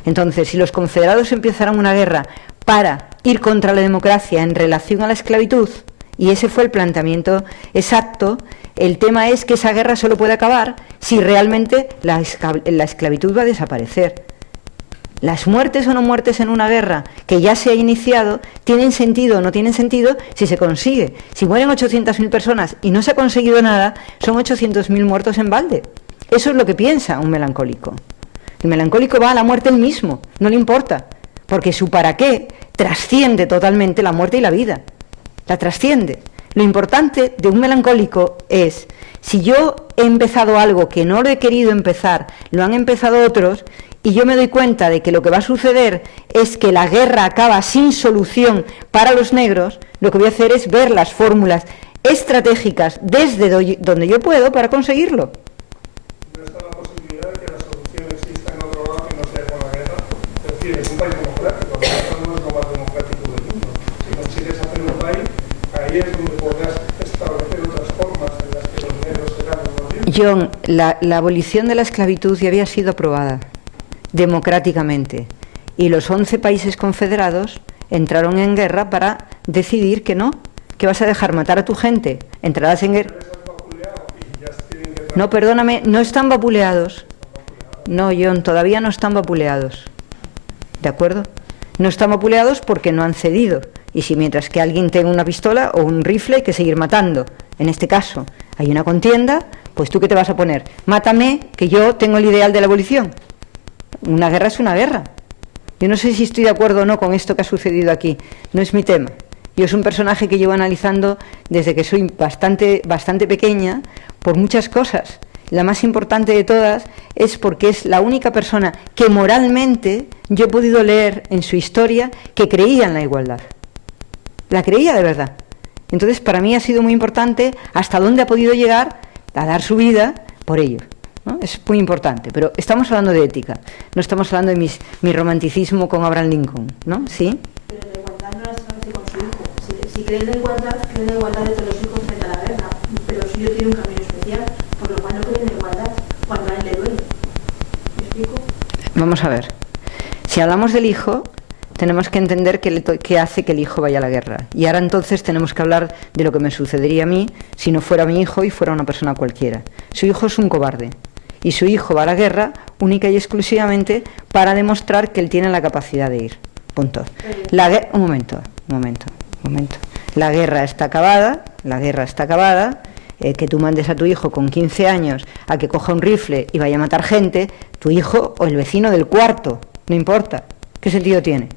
Entonces, si los confederados empezaran una guerra para ir contra la democracia en relación a la esclavitud, y ese fue el planteamiento exacto, el tema es que esa guerra solo puede acabar si realmente la esclavitud va a desaparecer. Las muertes o no muertes en una guerra que ya se ha iniciado tienen sentido o no tienen sentido si se consigue. Si mueren 800.000 personas y no se ha conseguido nada, son 800.000 muertos en balde. Eso es lo que piensa un melancólico. El melancólico va a la muerte él mismo, no le importa, porque su para qué trasciende totalmente la muerte y la vida. La trasciende. Lo importante de un melancólico es, si yo he empezado algo que no lo he querido empezar, lo han empezado otros, y yo me doy cuenta de que lo que va a suceder es que la guerra acaba sin solución para los negros, lo que voy a hacer es ver las fórmulas estratégicas desde donde yo puedo para conseguirlo. No está la posibilidad de que la solución exista en otro lado que no sea con la guerra. Es decir, es un país democrático, no es lo más democrático del mundo. Si consigues hacer un país, ahí es donde podrás establecer otras formas en las que los negros serán los libres. John, la abolición de la esclavitud ya había sido aprobada democráticamente y los 11 países confederados entraron en guerra para decidir que no, que vas a dejar matar a tu gente, entrarás en guerra. No, perdóname, no están vapuleados. No, John, todavía no están vapuleados. ¿De acuerdo? No están vapuleados porque no han cedido. Y si mientras que alguien tenga una pistola o un rifle hay que seguir matando. En este caso, hay una contienda, pues ¿tú qué te vas a poner? Mátame, que yo tengo el ideal de la abolición. Una guerra es una guerra. Yo no sé si estoy de acuerdo o no con esto que ha sucedido aquí. No es mi tema. Yo es un personaje que llevo analizando desde que soy bastante pequeña por muchas cosas. La más importante de todas es porque es la única persona que moralmente yo he podido leer en su historia que creía en la igualdad. La creía de verdad. Entonces, para mí ha sido muy importante hasta dónde ha podido llegar a dar su vida por ello, ¿no? Es muy importante, pero estamos hablando de ética, no estamos hablando de mi romanticismo con Abraham Lincoln, ¿no? ¿Sí? Pero la igualdad no la establece con su hijo. Si creen en igualdad de todos los hijos frente a la guerra, pero el suyo tiene un camino especial, por lo cual no creen en igualdad cuando a él le duele. ¿Me explico? Vamos a ver. Si hablamos del hijo, tenemos que entender qué hace que el hijo vaya a la guerra. Y ahora entonces tenemos que hablar de lo que me sucedería a mí si no fuera mi hijo y fuera una persona cualquiera. Su hijo es un cobarde. Y su hijo va a la guerra única y exclusivamente para demostrar que él tiene la capacidad de ir. Punto. Un momento. La guerra está acabada, que tú mandes a tu hijo con 15 años a que coja un rifle y vaya a matar gente, tu hijo o el vecino del cuarto, no importa. ¿Qué sentido tiene?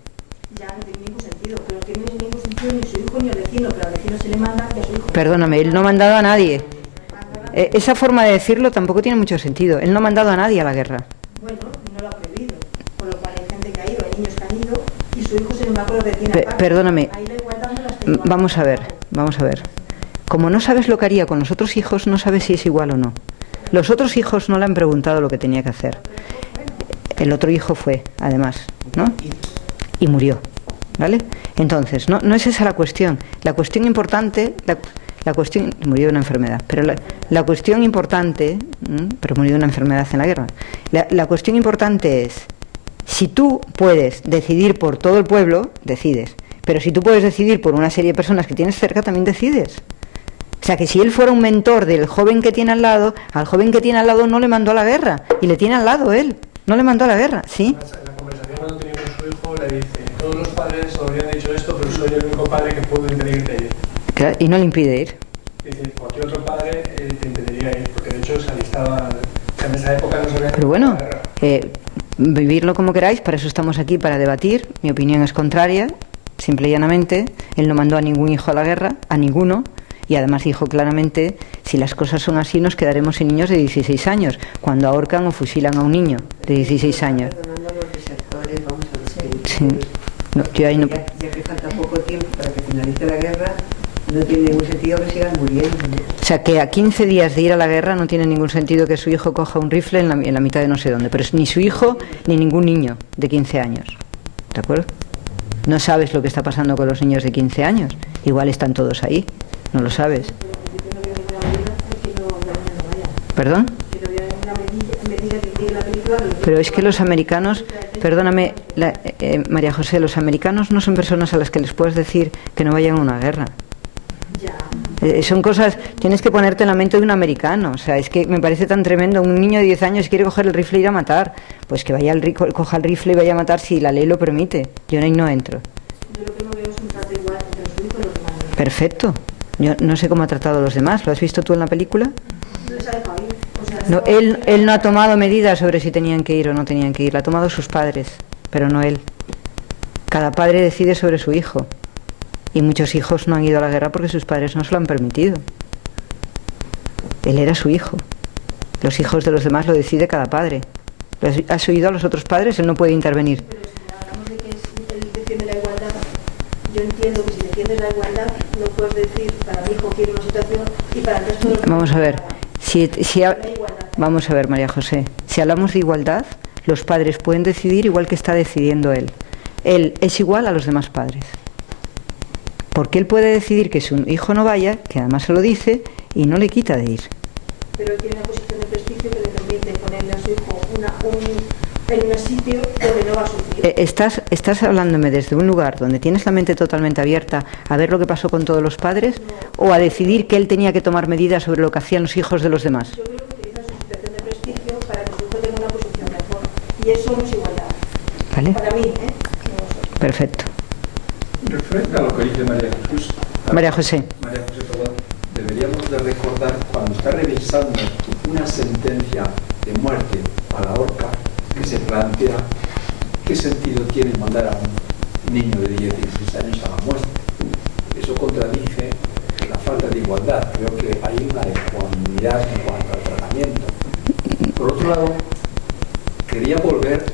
Ya no tiene ningún sentido, pero no tiene ningún sentido ni su hijo ni el vecino, pero al vecino se le manda que a su hijo... Perdóname, él no ha mandado a nadie. Esa forma de decirlo tampoco tiene mucho sentido. Él no ha mandado a nadie a la guerra. Bueno, no lo ha prohibido, por lo cual hay gente que ha ido, hay niños que han ido, y su hijo, sin embargo, lo detiene aparte. Perdóname, Ahí la igualdad no las tengo. vamos a ver. Como no sabes lo que haría con los otros hijos, no sabes si es igual o no. Los otros hijos no le han preguntado lo que tenía que hacer. El otro hijo fue, además, ¿no? Y murió, ¿vale? Entonces, no es esa la cuestión. La cuestión importante... murió de una enfermedad, pero la cuestión importante, pero murió de una enfermedad en la guerra. La cuestión importante es, si tú puedes decidir por todo el pueblo, decides, pero si tú puedes decidir por una serie de personas que tienes cerca, también decides. O sea, que si él fuera un mentor del joven que tiene al lado, al joven que tiene al lado no le mandó a la guerra, y le tiene al lado él, no le mandó a la guerra, ¿sí? En la conversación cuando tenía con su hijo le dice, todos los padres os habrían dicho esto, pero soy el único padre que puedo impedirte ir. Claro, y no le impide ir. Dice, cualquier otro padre te impediría ir, porque de hecho se alistaba, en esa época no se había... Pero bueno, vivirlo como queráis, para eso estamos aquí, para debatir. Mi opinión es contraria, simple y llanamente. Él no mandó a ningún hijo a la guerra, a ninguno, y además dijo claramente, si las cosas son así nos quedaremos sin niños de 16 años, cuando ahorcan o fusilan a un niño de 16 años. Sí. No, yo ahí no... Ya que falta poco tiempo para que finalice la guerra, no tiene ningún sentido que sigan muriendo. O sea, que a 15 días de ir a la guerra no tiene ningún sentido que su hijo coja un rifle en la mitad de no sé dónde, pero es ni su hijo ni ningún niño de 15 años. ¿De acuerdo? No sabes lo que está pasando con los niños de 15 años. Igual están todos ahí, no lo sabes. ¿Perdón? Pero es que los americanos, perdóname, María José, los americanos no son personas a las que les puedes decir que no vayan a una guerra. Son cosas, tienes que ponerte en la mente de un americano. O sea, es que me parece tan tremendo. Un niño de 10 años quiere coger el rifle e ir a matar. Pues que vaya coja el rifle y vaya a matar si la ley lo permite. Yo ahí no entro. Yo lo que no veo es un trato igual entre los hijos y los demás. Perfecto. Yo no sé cómo ha tratado a los demás. ¿Lo has visto tú en la película? No les ha dejado ir. O sea, No, él no ha tomado medidas sobre si tenían que ir o no tenían que ir. La ha tomado sus padres, pero no él. Cada padre decide sobre su hijo. Y muchos hijos no han ido a la guerra porque sus padres no se lo han permitido. Él era su hijo. Los hijos de los demás lo decide cada padre. ¿Has oído a los otros padres? Él no puede intervenir. pero si hablamos de que él defiende la igualdad, yo entiendo que si defiendes la igualdad no puedes decir para mi hijo quiere una situación y para el resto de los... Vamos a ver. Vamos a ver, María José. Si hablamos de igualdad, los padres pueden decidir igual que está decidiendo él. Él es igual a los demás padres. Porque él puede decidir que su hijo no vaya, que además se lo dice, y no le quita de ir. Pero él tiene una posición de prestigio que le permite ponerle a su hijo en un sitio donde no va a sufrir. ¿Estás hablándome desde un lugar donde tienes la mente totalmente abierta a ver lo que pasó con todos los padres o a decidir que él tenía que tomar medidas sobre lo que hacían los hijos de los demás? Yo creo que utiliza su situación de prestigio para que su hijo tenga una posición mejor. Y eso no es igualdad. ¿Vale? Para mí, Perfecto. Referente a lo que dice María Jesús. María José. María José, perdón, deberíamos de recordar cuando está revisando una sentencia de muerte a la horca que se plantea qué sentido tiene mandar a un niño de 16 años a la muerte. Eso contradice la falta de igualdad. Creo que hay una ecuanimidad en cuanto al tratamiento. Por otro lado, quería volver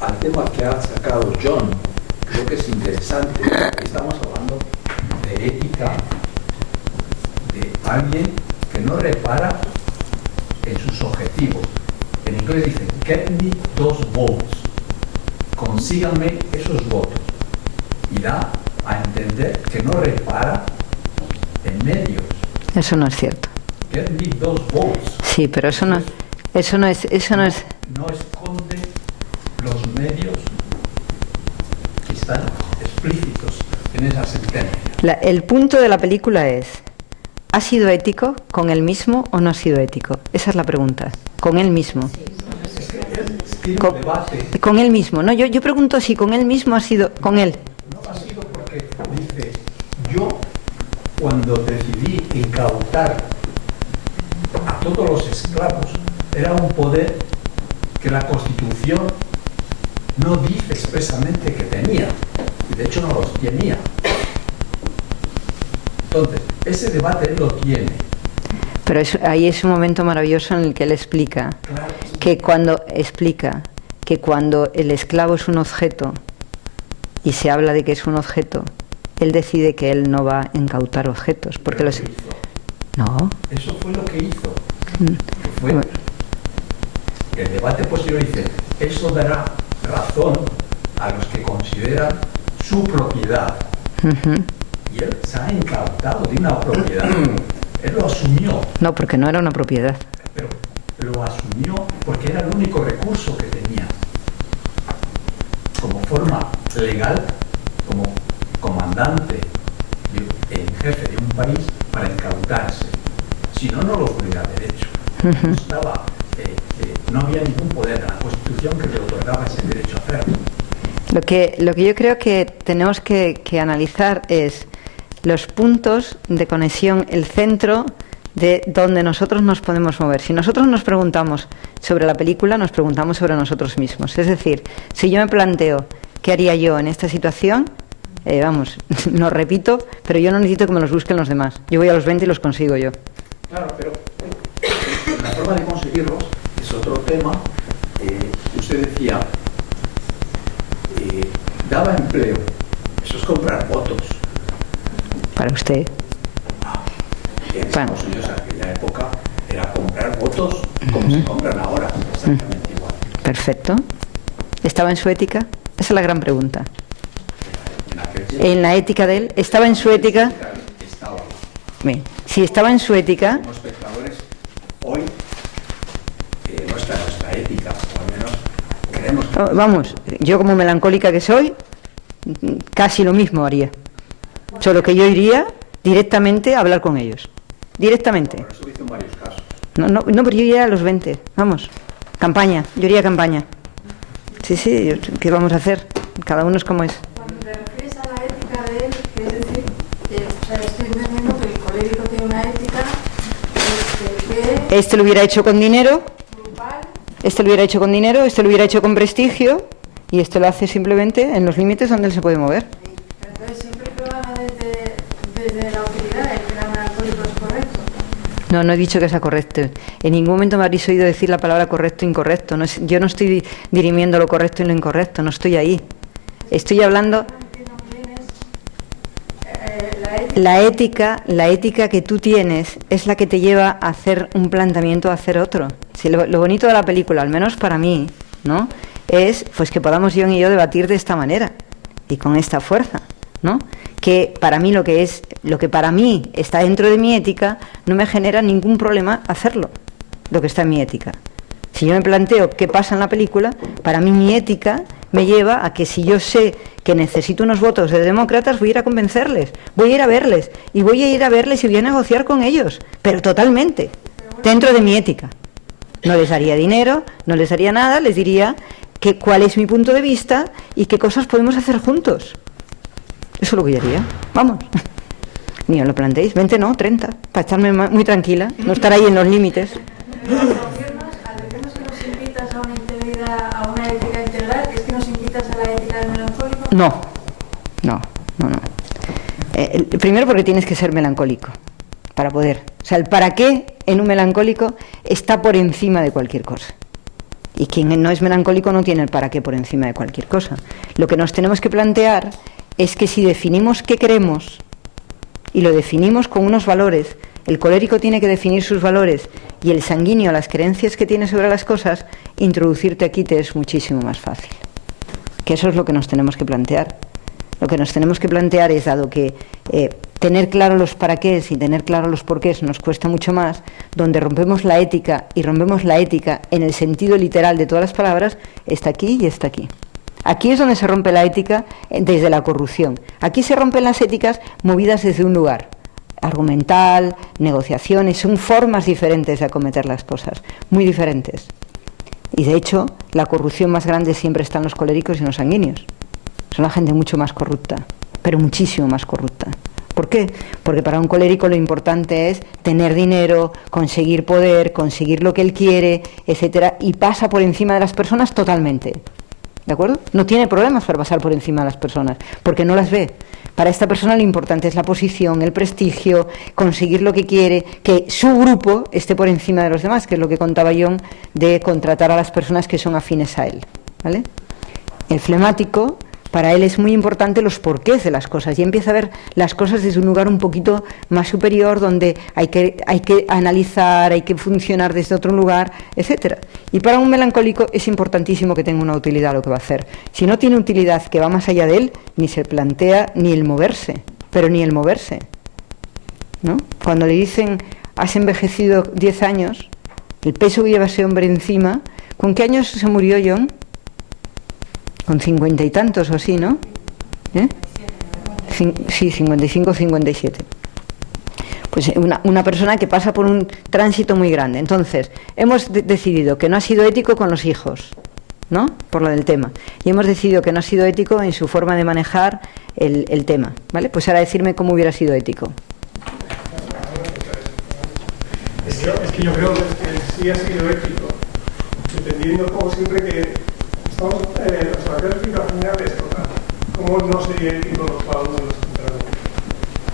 al tema que ha sacado John. Creo que es interesante. Estamos hablando de ética de alguien que no repara en sus objetivos. En inglés dice, get me those votes. Consíganme esos votos. Y da a entender que no repara en medios. Eso no es cierto. Get me those votes. Sí, pero eso no es... No esconde los medios que están explícitos en esa sentencia. El punto de la película es, ¿ha sido ético con él mismo o no ha sido ético? Esa es la pregunta. con él mismo. Es que él tiene un debate. Con él mismo, ¿no? Yo pregunto si con él mismo ha sido con él. No ha sido porque dice, yo cuando decidí incautar a todos los esclavos, era un poder que la Constitución no dice expresamente que tenía, y de hecho no los tenía. Entonces, ese debate él lo tiene. Pero ahí es un momento maravilloso en el que él explica que cuando el esclavo es un objeto y se habla de que es un objeto, él decide que él no va a incautar objetos, porque los... No. Eso fue lo que hizo. Que fue el debate posterior dice, eso dará razón a los que consideran su propiedad. Y él se ha incautado de una propiedad. Él lo asumió. No, porque no era una propiedad. Pero lo asumió porque era el único recurso que tenía. Como forma legal, como comandante en jefe de un país, para incautarse. Si no, no lo hubiera derecho. No había ningún poder en la Constitución que le otorgaba ese derecho a hacerlo. Lo que yo creo que tenemos que analizar es los puntos de conexión, el centro de donde nosotros nos podemos mover. Si nosotros nos preguntamos sobre la película, nos preguntamos sobre nosotros mismos. Es decir, si yo me planteo qué haría yo en esta situación, no repito, pero yo no necesito que me los busquen los demás. Yo voy a los 20 y los consigo yo. Claro, pero la forma de conseguirlos es otro tema. Usted decía, daba empleo. Eso es comprar votos. Para usted. En Estados Unidos, en aquella época, era comprar votos como se compran ahora, exactamente igual. Perfecto. ¿Estaba en su ética? Esa es la gran pregunta. En la ética de él, ¿estaba en su ética? Estaba. Bien. Si estaba en su ética... Como espectadores, hoy no está en nuestra ética, o al menos creemos que... Vamos, yo como melancólica que soy, casi lo mismo haría. Solo que yo iría directamente a hablar con ellos. Directamente. Por eso hizo en varios casos. No, pero yo iría a los 20. Vamos, campaña, yo iría a campaña. Sí, ¿qué vamos a hacer? Cada uno es como es. Cuando te refieres a la ética de él, es decir, estoy entendiendo que el colérico tiene una ética que... Este lo hubiera hecho con dinero, grupal. este lo hubiera hecho con dinero, este lo hubiera hecho con prestigio, y este lo hace simplemente en los límites donde él se puede mover. Entonces siempre trabaja desde la utilidad, el que era melancólico es correcto. No he dicho que sea correcto. En ningún momento me habréis oído decir la palabra correcto o incorrecto. Yo no estoy dirimiendo lo correcto y lo incorrecto, no estoy ahí. Estoy hablando... La ética que tú tienes es la que te lleva a hacer un planteamiento, a hacer otro. Si lo bonito de la película, al menos para mí, ¿no?, es pues que podamos John y yo debatir de esta manera y con esta fuerza, ¿no? Que para mí lo que para mí está dentro de mi ética no me genera ningún problema hacerlo, lo que está en mi ética. Si yo me planteo qué pasa en la película, para mí mi ética me lleva a que si yo sé que necesito unos votos de demócratas, voy a ir a convencerles, voy a ir a verles, y voy a ir a verles y voy a negociar con ellos, pero totalmente, dentro de mi ética. No les daría dinero, no les daría nada, les diría cuál es mi punto de vista y qué cosas podemos hacer juntos. Eso es lo que yo haría. Vamos. Ni os lo planteéis. 20 no, 30. Para estarme muy tranquila. No estar ahí en los límites. Al decirnos que nos invitas a una integridad, a una ética integral, ¿es que nos invitas a la ética del melancólico? No. Primero porque tienes que ser melancólico para poder. O sea, el para qué en un melancólico está por encima de cualquier cosa. Y quien no es melancólico no tiene el para qué por encima de cualquier cosa. Lo que nos tenemos que plantear es que si definimos qué queremos y lo definimos con unos valores, el colérico tiene que definir sus valores y el sanguíneo las creencias que tiene sobre las cosas, introducirte aquí te es muchísimo más fácil. Que eso es lo que nos tenemos que plantear. Lo que nos tenemos que plantear es, dado que tener claro los para qué y tener claro los por qué nos cuesta mucho más, donde rompemos la ética, y rompemos la ética en el sentido literal de todas las palabras, está aquí y está aquí. Aquí es donde se rompe la ética desde la corrupción. Aquí se rompen las éticas movidas desde un lugar. argumental, negociaciones, son formas diferentes de acometer las cosas, muy diferentes. Y de hecho, la corrupción más grande siempre está en los coléricos y en los sanguíneos. Son la gente mucho más corrupta, pero muchísimo más corrupta. ¿Por qué? Porque para un colérico lo importante es tener dinero, conseguir poder, conseguir lo que él quiere, etcétera, y pasa por encima de las personas totalmente. ¿De acuerdo? No tiene problemas para pasar por encima de las personas, porque no las ve. Para esta persona lo importante es la posición, el prestigio, conseguir lo que quiere, que su grupo esté por encima de los demás, que es lo que contaba John de contratar a las personas que son afines a él, ¿vale? El flemático, para él es muy importante los porqués de las cosas y empieza a ver las cosas desde un lugar un poquito más superior, donde hay que analizar, hay que funcionar desde otro lugar, etcétera. Y para un melancólico es importantísimo que tenga una utilidad lo que va a hacer. Si no tiene utilidad que va más allá de él, ni se plantea ni el moverse, pero ni el moverse, ¿no? Cuando le dicen, has envejecido 10 años, el peso que lleva ese hombre encima, ¿con qué años se murió John? Con 50 y tantos o así, ¿no? Sí, 55, 57. Pues una persona que pasa por un tránsito muy grande. Entonces, hemos decidido que no ha sido ético con los hijos, ¿no? Por lo del tema. Y hemos decidido que no ha sido ético en su forma de manejar el tema, ¿vale? Pues ahora decirme cómo hubiera sido ético. Es que yo creo que sí ha sido ético, entendiendo como siempre que estamos, la crítica final es total. ¿Cómo no sería ético los padres de los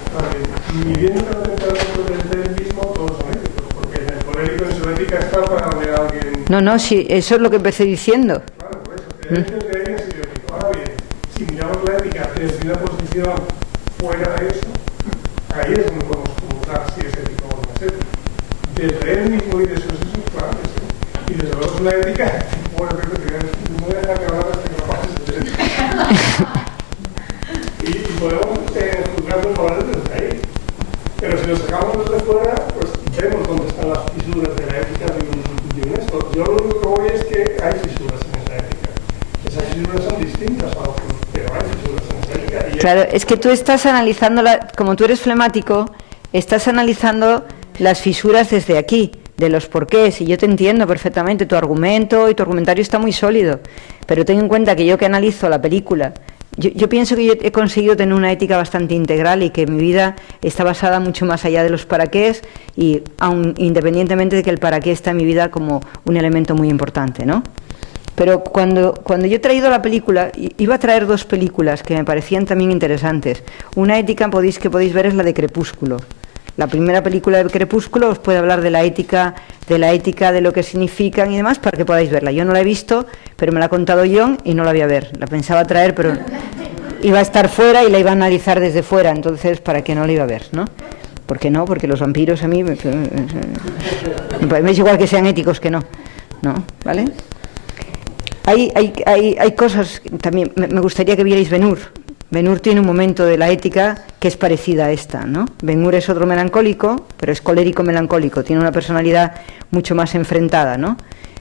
temperamentos? Ni viendo que los temperamentos del mismo, todos son éticos, porque el colérico en su ética está para donde alguien... No, sí, eso es lo que empecé diciendo. Claro, por eso, que el hecho de alguien ha sido ético. Ahora bien, si miramos la ética desde una posición fuera de eso, ahí es donde podemos juzgar si es ético o no es ético. Desde él mismo y de sus hijos, claro que sí. Y desde luego es una ética, bueno, creo que no voy a dejar que hablar hasta que no pases de él. Y podemos juzgar los valores desde ahí. Pero si los sacamos desde fuera, pues vemos dónde están las fisuras de la ética de un esto. Yo lo único que voy es que hay fisuras en esa ética. Esas fisuras son distintas a otros, pero hay fisuras en esa ética. Y claro, es que tú estás analizando, como tú eres flemático, estás analizando las fisuras desde aquí, de los porqués, y yo te entiendo perfectamente, tu argumento y tu argumentario está muy sólido, pero ten en cuenta que yo que analizo la película, yo pienso que yo he conseguido tener una ética bastante integral y que mi vida está basada mucho más allá de los paraqués, y aun independientemente de que el paraqué está en mi vida como un elemento muy importante, ¿no? Pero cuando yo he traído la película, iba a traer dos películas que me parecían también interesantes. Una ética que podéis ver es la de Crepúsculo. La primera película de Crepúsculo os puede hablar de la ética, de lo que significan y demás, para que podáis verla. Yo no la he visto, pero me la ha contado John y no la voy a ver. La pensaba traer, pero iba a estar fuera y la iba a analizar desde fuera, entonces, ¿para qué no la iba a ver, no? ¿Por qué no? Porque los vampiros a mí me es igual que sean éticos que no, ¿vale? Hay cosas, también me gustaría que vierais Ben-Hur. Ben-Hur tiene un momento de la ética que es parecida a esta, ¿no? Ben-Hur es otro melancólico, pero es colérico melancólico, tiene una personalidad mucho más enfrentada, ¿no?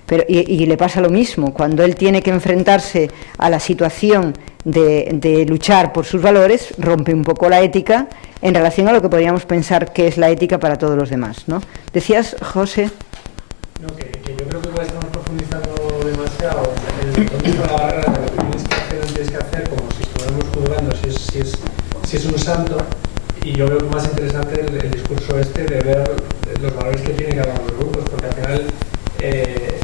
Pero, y le pasa lo mismo, cuando él tiene que enfrentarse a la situación de luchar por sus valores, rompe un poco la ética en relación a lo que podríamos pensar que es la ética para todos los demás, ¿no? Decías, José. No, que yo creo que estamos profundizando demasiado en dónde está la barrera de lo que tienes que hacer o no tienes que hacer, como si estuviéramos juzgando si es un santo, y yo veo más interesante el discurso de ver los valores que tiene cada uno de los grupos, porque al final él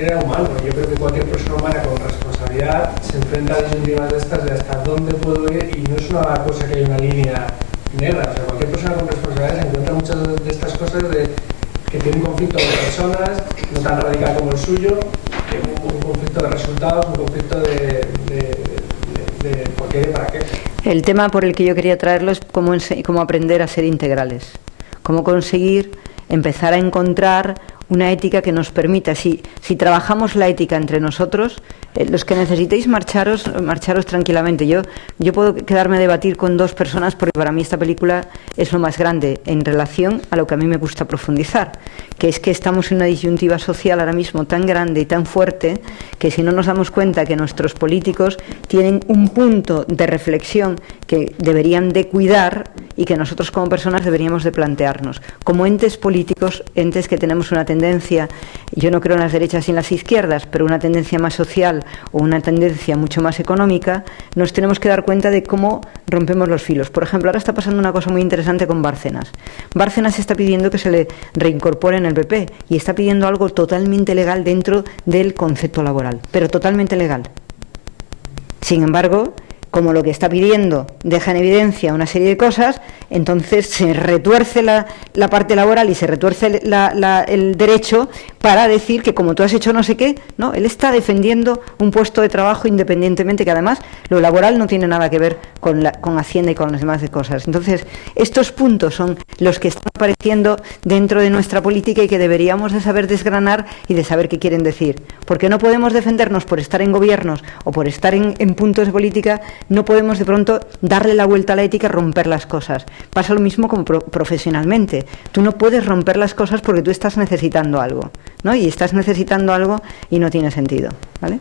era humano. Yo creo que cualquier persona humana con responsabilidad se enfrenta a disyuntivas de estas de hasta dónde puedo ir, y no es una cosa que haya una línea negra. O sea, cualquier persona con responsabilidad se encuentra muchas de estas cosas que tiene un conflicto de personas, no tan radical como el suyo, un conflicto de resultados, un conflicto de por qué y para qué. El tema por el que yo quería traerlo es cómo aprender a ser integrales, cómo conseguir empezar a encontrar una ética que nos permita, si trabajamos la ética entre nosotros, los que necesitéis marcharos tranquilamente. Yo puedo quedarme a debatir con 2 personas porque para mí esta película es lo más grande en relación a lo que a mí me gusta profundizar, que es que estamos en una disyuntiva social ahora mismo tan grande y tan fuerte que si no nos damos cuenta que nuestros políticos tienen un punto de reflexión que deberían de cuidar y que nosotros como personas deberíamos de plantearnos. Como entes políticos, entes que tenemos una tendencia, yo no creo en las derechas y en las izquierdas, pero una tendencia más social o una tendencia mucho más económica, nos tenemos que dar cuenta de cómo rompemos los filos. Por ejemplo, ahora está pasando una cosa muy interesante con Bárcenas. Bárcenas está pidiendo que se le reincorpore en el PP y está pidiendo algo totalmente legal dentro del concepto laboral, pero totalmente legal. Sin embargo, como lo que está pidiendo deja en evidencia una serie de cosas, entonces se retuerce la parte laboral y se retuerce el derecho para decir que como tú has hecho no sé qué, no, él está defendiendo un puesto de trabajo independientemente, que además lo laboral no tiene nada que ver con Hacienda y con las demás cosas. Entonces, estos puntos son los que están apareciendo dentro de nuestra política y que deberíamos de saber desgranar y de saber qué quieren decir. Porque no podemos defendernos por estar en gobiernos o por estar en puntos de política. No podemos de pronto darle la vuelta a la ética y romper las cosas. Pasa lo mismo como profesionalmente. Tú no puedes romper las cosas porque tú estás necesitando algo, ¿no? Y estás necesitando algo y no tiene sentido, ¿vale?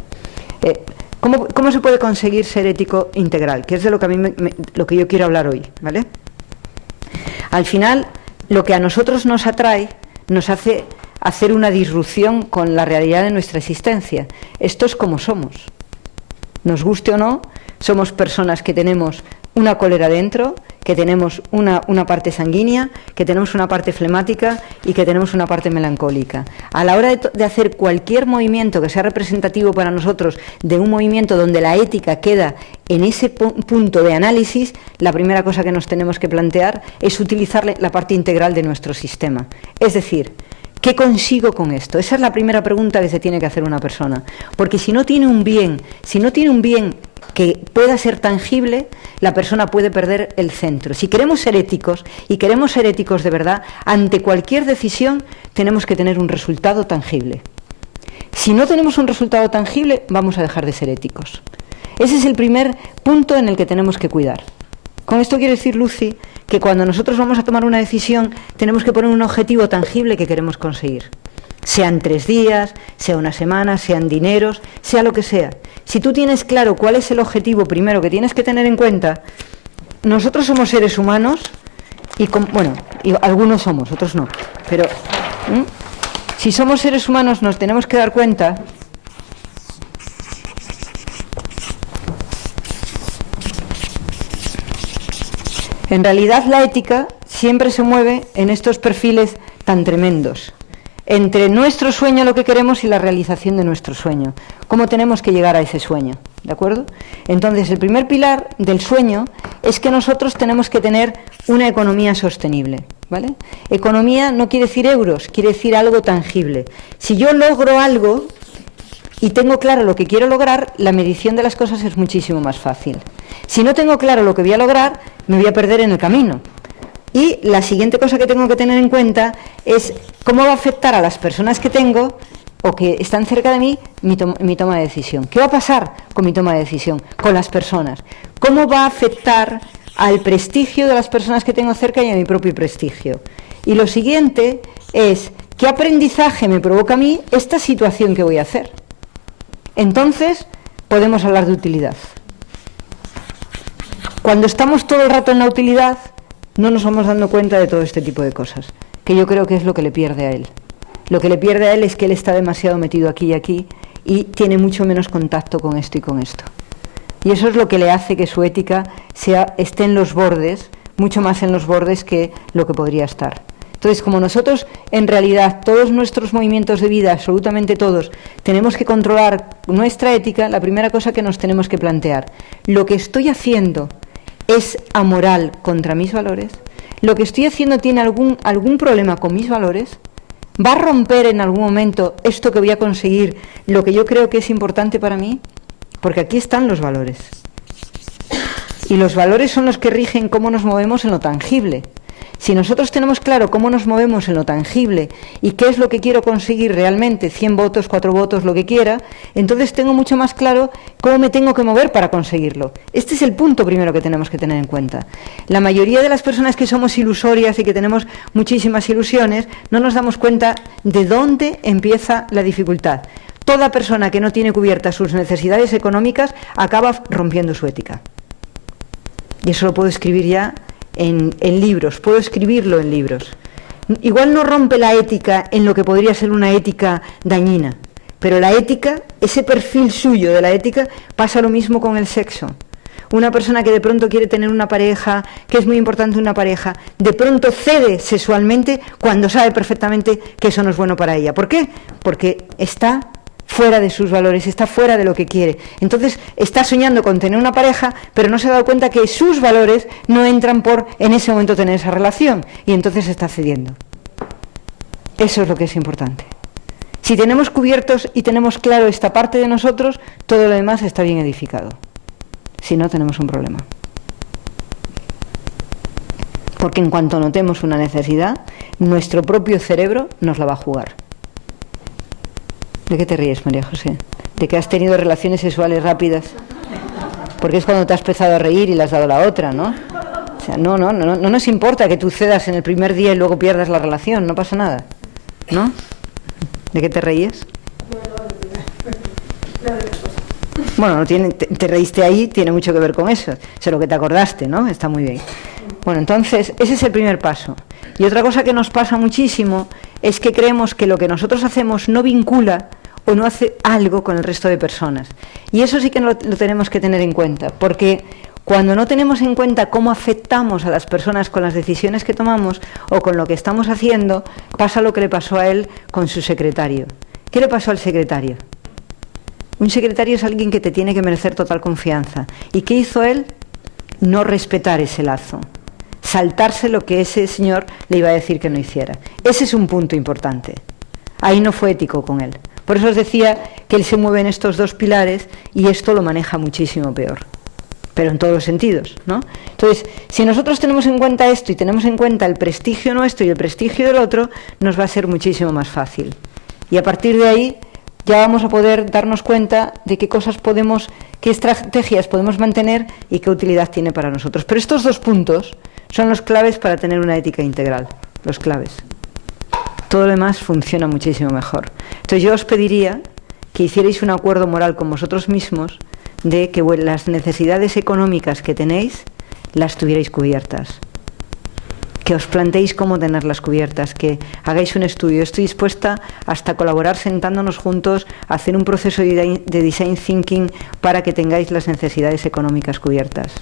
¿Cómo se puede conseguir ser ético integral? Que es de lo que a mí lo que yo quiero hablar hoy, ¿vale? Al final, lo que a nosotros nos atrae nos hace hacer una disrupción con la realidad de nuestra existencia. Esto es como somos. Nos guste o no, somos personas que tenemos una cólera dentro, que tenemos una parte sanguínea, que tenemos una parte flemática y que tenemos una parte melancólica. A la hora de hacer cualquier movimiento que sea representativo para nosotros de un movimiento donde la ética queda en ese punto de análisis, la primera cosa que nos tenemos que plantear es utilizar la parte integral de nuestro sistema. Es decir, ¿qué consigo con esto? Esa es la primera pregunta que se tiene que hacer una persona. Porque si no tiene un bien que pueda ser tangible, la persona puede perder el centro. Si queremos ser éticos, y queremos ser éticos de verdad, ante cualquier decisión tenemos que tener un resultado tangible. Si no tenemos un resultado tangible, vamos a dejar de ser éticos. Ese es el primer punto en el que tenemos que cuidar. Con esto quiero decir, Lucy, que cuando nosotros vamos a tomar una decisión, tenemos que poner un objetivo tangible que queremos conseguir. Sean 3 días, sea una semana, sean dineros, sea lo que sea. Si tú tienes claro cuál es el objetivo primero que tienes que tener en cuenta, nosotros somos seres humanos y algunos somos, otros no. Pero si somos seres humanos nos tenemos que dar cuenta en realidad la ética siempre se mueve en estos perfiles tan tremendos, entre nuestro sueño, lo que queremos, y la realización de nuestro sueño. ¿Cómo tenemos que llegar a ese sueño? ¿De acuerdo? Entonces, el primer pilar del sueño es que nosotros tenemos que tener una economía sostenible, ¿vale? Economía no quiere decir euros, quiere decir algo tangible. Si yo logro algo y tengo claro lo que quiero lograr, la medición de las cosas es muchísimo más fácil. Si no tengo claro lo que voy a lograr, me voy a perder en el camino. Y la siguiente cosa que tengo que tener en cuenta es cómo va a afectar a las personas que tengo o que están cerca de mí mi toma de decisión. ¿Qué va a pasar con mi toma de decisión? Con las personas. ¿Cómo va a afectar al prestigio de las personas que tengo cerca y a mi propio prestigio? Y lo siguiente es, ¿qué aprendizaje me provoca a mí esta situación que voy a hacer? Entonces, podemos hablar de utilidad. Cuando estamos todo el rato en la utilidad, no nos vamos dando cuenta de todo este tipo de cosas, que yo creo que es lo que le pierde a él. Lo que le pierde a él es que él está demasiado metido aquí y aquí y tiene mucho menos contacto con esto y con esto. Y eso es lo que le hace que su ética esté en los bordes, mucho más en los bordes que lo que podría estar. Entonces, como nosotros, en realidad, todos nuestros movimientos de vida, absolutamente todos, tenemos que controlar nuestra ética, la primera cosa que nos tenemos que plantear, ¿lo que estoy haciendo es amoral contra mis valores? ¿Lo que estoy haciendo tiene algún problema con mis valores? ¿Va a romper en algún momento esto que voy a conseguir, lo que yo creo que es importante para mí? Porque aquí están los valores. Y los valores son los que rigen cómo nos movemos en lo tangible. Si nosotros tenemos claro cómo nos movemos en lo tangible y qué es lo que quiero conseguir realmente, 100 votos, 4 votos, lo que quiera, entonces tengo mucho más claro cómo me tengo que mover para conseguirlo. Este es el punto primero que tenemos que tener en cuenta. La mayoría de las personas que somos ilusorias y que tenemos muchísimas ilusiones, no nos damos cuenta de dónde empieza la dificultad. Toda persona que no tiene cubiertas sus necesidades económicas acaba rompiendo su ética. Y eso lo puedo escribir ya en libros, puedo escribirlo en libros. Igual no rompe la ética en lo que podría ser una ética dañina, pero la ética, ese perfil suyo de la ética, pasa lo mismo con el sexo. Una persona que de pronto quiere tener una pareja, que es muy importante una pareja, de pronto cede sexualmente cuando sabe perfectamente que eso no es bueno para ella. ¿Por qué? Porque está fuera de sus valores, está fuera de lo que quiere. Entonces está soñando con tener una pareja, pero no se ha dado cuenta que sus valores no entran por en ese momento tener esa relación, y entonces está cediendo. Eso es lo que es importante. Si tenemos cubiertos y tenemos claro esta parte de nosotros, todo lo demás está bien edificado. Si no, tenemos un problema. Porque en cuanto notemos una necesidad, nuestro propio cerebro nos la va a jugar. ¿De qué te ríes, María José? ¿De que has tenido relaciones sexuales rápidas? Porque es cuando te has empezado a reír y le has dado la otra, ¿no? O sea, no nos importa que tú cedas en el primer día y luego pierdas la relación, no pasa nada, ¿no? ¿De qué te reíes? Bueno, te reíste ahí, tiene mucho que ver con eso. Sé lo que te acordaste, ¿no? Está muy bien. Bueno, entonces, ese es el primer paso. Y otra cosa que nos pasa muchísimo es que creemos que lo que nosotros hacemos no vincula o no hace algo con el resto de personas. Y eso sí que lo tenemos que tener en cuenta, porque cuando no tenemos en cuenta cómo afectamos a las personas con las decisiones que tomamos o con lo que estamos haciendo, pasa lo que le pasó a él con su secretario. ¿Qué le pasó al secretario? Un secretario es alguien que te tiene que merecer total confianza. ¿Y qué hizo él? No respetar ese lazo. Saltarse lo que ese señor le iba a decir que no hiciera. Ese es un punto importante. Ahí no fue ético con él. Por eso os decía que él se mueve en estos dos pilares y esto lo maneja muchísimo peor. Pero en todos los sentidos, ¿no? Entonces, si nosotros tenemos en cuenta esto y tenemos en cuenta el prestigio nuestro y el prestigio del otro, nos va a ser muchísimo más fácil. Y a partir de ahí ya vamos a poder darnos cuenta de qué cosas podemos, qué estrategias podemos mantener y qué utilidad tiene para nosotros. Pero estos dos puntos son los claves para tener una ética integral, los claves. Todo lo demás funciona muchísimo mejor. Entonces yo os pediría que hicierais un acuerdo moral con vosotros mismos de que las necesidades económicas que tenéis las tuvierais cubiertas. Que os planteéis cómo tenerlas cubiertas, que hagáis un estudio. Estoy dispuesta hasta colaborar sentándonos juntos, a hacer un proceso de design thinking para que tengáis las necesidades económicas cubiertas.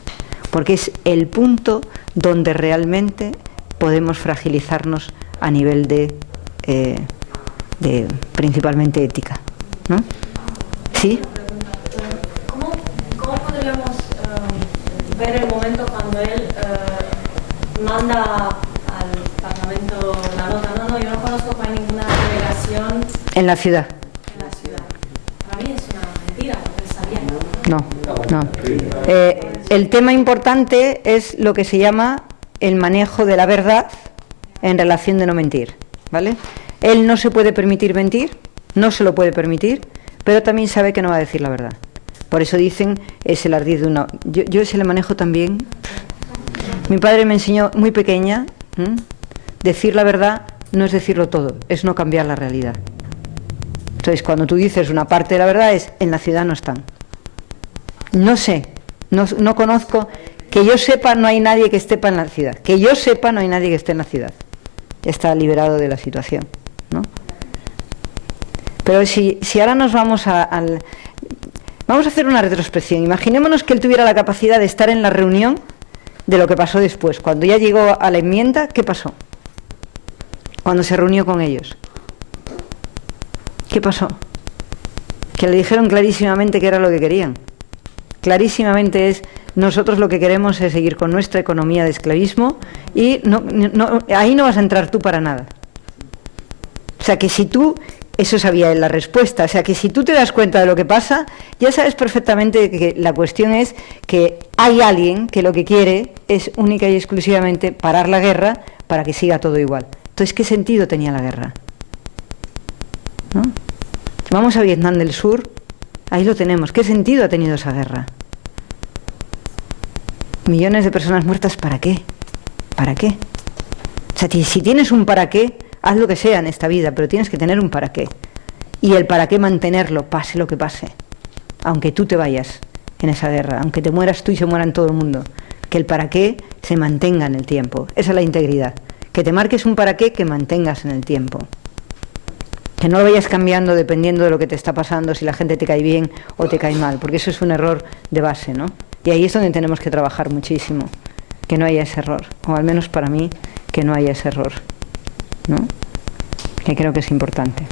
Porque es el punto donde realmente podemos fragilizarnos a nivel de principalmente ética, ¿no? ¿Sí? ¿Cómo podríamos ver el momento cuando él manda al Parlamento la nota? No, yo no conozco que hay ninguna delegación en la ciudad. Para mí es una mentira, porque sabía. No. El tema importante es lo que se llama el manejo de la verdad en relación de no mentir, ¿vale? Él no se puede permitir mentir, no se lo puede permitir, pero también sabe que no va a decir la verdad. Por eso dicen, es el ardid de una... Yo ese le manejo también. Mi padre me enseñó muy pequeña, decir la verdad no es decirlo todo, es no cambiar la realidad. Entonces, cuando tú dices una parte de la verdad es, en la ciudad no están. No sé, no conozco, que yo sepa no hay nadie que esté en la ciudad. Que yo sepa no hay nadie que esté en la ciudad. Está liberado de la situación, ¿no? Pero si ahora nos vamos vamos a hacer una retrospección. Imaginémonos que él tuviera la capacidad de estar en la reunión de lo que pasó después. Cuando ya llegó a la enmienda, ¿qué pasó? Cuando se reunió con ellos. ¿Qué pasó? Que le dijeron clarísimamente que era lo que querían. Clarísimamente es, nosotros lo que queremos es seguir con nuestra economía de esclavismo y ahí no vas a entrar tú para nada. O sea que si tú eso sabía la respuesta. O sea, que si tú te das cuenta de lo que pasa, ya sabes perfectamente que la cuestión es que hay alguien que lo que quiere es única y exclusivamente parar la guerra para que siga todo igual. Entonces, ¿qué sentido tenía la guerra? ¿No? Vamos a Vietnam del Sur, ahí lo tenemos. ¿Qué sentido ha tenido esa guerra? Millones de personas muertas, ¿para qué? ¿Para qué? O sea, si tienes un para qué, haz lo que sea en esta vida, pero tienes que tener un para qué. Y el para qué mantenerlo, pase lo que pase. Aunque tú te vayas en esa guerra, aunque te mueras tú y se mueran todo el mundo. Que el para qué se mantenga en el tiempo. Esa es la integridad. Que te marques un para qué que mantengas en el tiempo. Que no lo vayas cambiando dependiendo de lo que te está pasando, si la gente te cae bien o te cae mal, porque eso es un error de base, ¿no? Y ahí es donde tenemos que trabajar muchísimo. Que no haya ese error, o al menos para mí, que no haya ese error, ¿no? Que creo que es importante.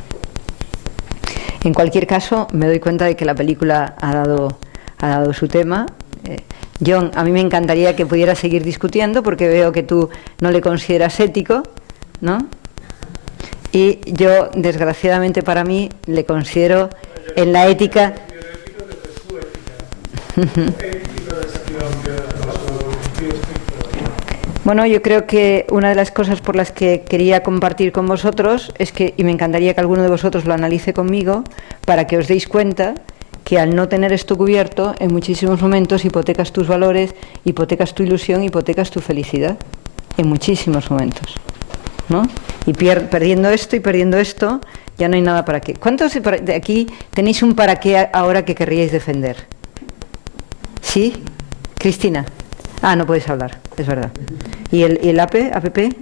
En cualquier caso, me doy cuenta de que la película ha dado su tema. John, a mí me encantaría que pudieras seguir discutiendo, porque veo que tú no le consideras ético, ¿no? Y yo, desgraciadamente para mí, le considero en la ética... Bueno, yo creo que una de las cosas por las que quería compartir con vosotros es que, y me encantaría que alguno de vosotros lo analice conmigo, para que os deis cuenta que al no tener esto cubierto, en muchísimos momentos hipotecas tus valores, hipotecas tu ilusión, hipotecas tu felicidad, en muchísimos momentos, ¿no? Y perdiendo esto y perdiendo esto, ya no hay nada para qué. ¿Cuántos de aquí tenéis un para qué ahora que querríais defender? ¿Sí? Cristina. Ah, no podéis hablar, es verdad. ¿Y el APP?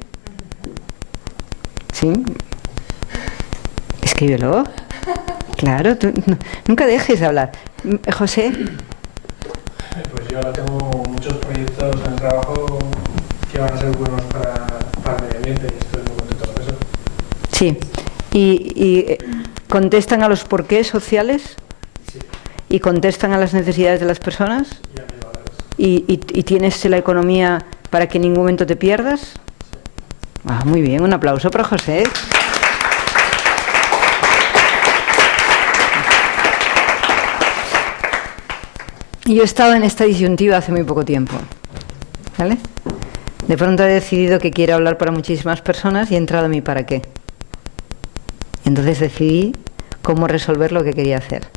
¿Sí? Escríbelo. Claro, tú nunca dejes de hablar. José. Pues yo ahora tengo muchos proyectos en el trabajo que van a ser buenos para el medio ambiente y estoy muy contento con eso. Sí. ¿Y contestan a los porqués sociales? Sí. ¿Y contestan a las necesidades de las personas? Y a mis valores. ¿Y tienes la economía para que en ningún momento te pierdas? Sí. Ah, muy bien, un aplauso para José. Y yo he estado en esta disyuntiva hace muy poco tiempo, ¿vale? De pronto he decidido que quiero hablar para muchísimas personas y he entrado en mi para qué. Entonces decidí cómo resolver lo que quería hacer,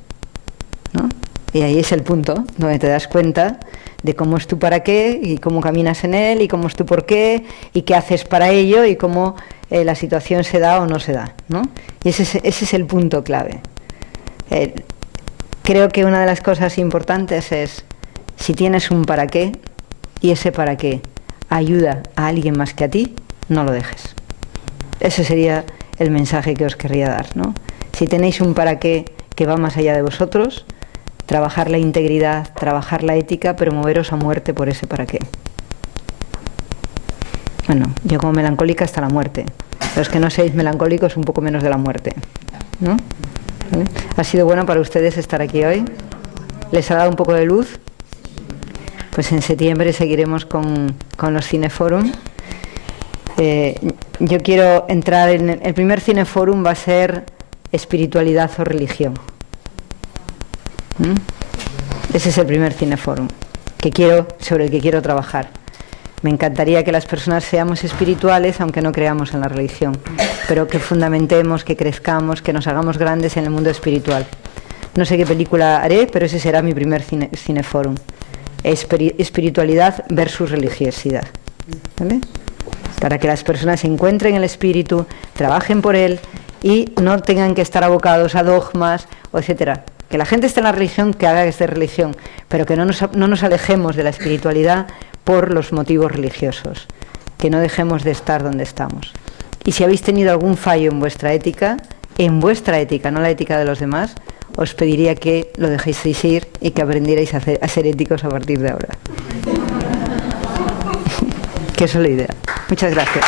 ¿no? Y ahí es el punto donde te das cuenta de cómo es tu para qué y cómo caminas en él y cómo es tu por qué y qué haces para ello y cómo la situación se da o no se da, ¿no? Y ese es el punto clave. Creo que una de las cosas importantes es, si tienes un para qué y ese para qué ayuda a alguien más que a ti, no lo dejes. Ese sería el mensaje que os querría dar, ¿no? Si tenéis un para qué que va más allá de vosotros, trabajar la integridad, trabajar la ética, pero moveros a muerte por ese para qué. Bueno, yo como melancólica hasta la muerte. Los que no seáis melancólicos, un poco menos de la muerte, ¿no? ¿Vale? ¿Ha sido bueno para ustedes estar aquí hoy? ¿Les ha dado un poco de luz? Pues en septiembre seguiremos con los Cineforum. Yo quiero entrar en... El primer Cineforum va a ser espiritualidad o religión. Ese es el primer Cineforum sobre el que quiero trabajar. Me encantaría que las personas seamos espirituales, aunque no creamos en la religión, pero que fundamentemos, que crezcamos, que nos hagamos grandes en el mundo espiritual. No sé qué película haré, pero ese será mi primer Cineforum. Espiritualidad versus religiosidad, ¿vale? Para que las personas encuentren el espíritu, trabajen por él y no tengan que estar abocados a dogmas, etcétera. Que la gente esté en la religión, que haga que esté religión, pero que no nos alejemos de la espiritualidad por los motivos religiosos, que no dejemos de estar donde estamos. Y si habéis tenido algún fallo en vuestra ética, no la ética de los demás, os pediría que lo dejéis ir y que aprendierais a ser éticos a partir de ahora. Que eso es la idea. Muchas gracias.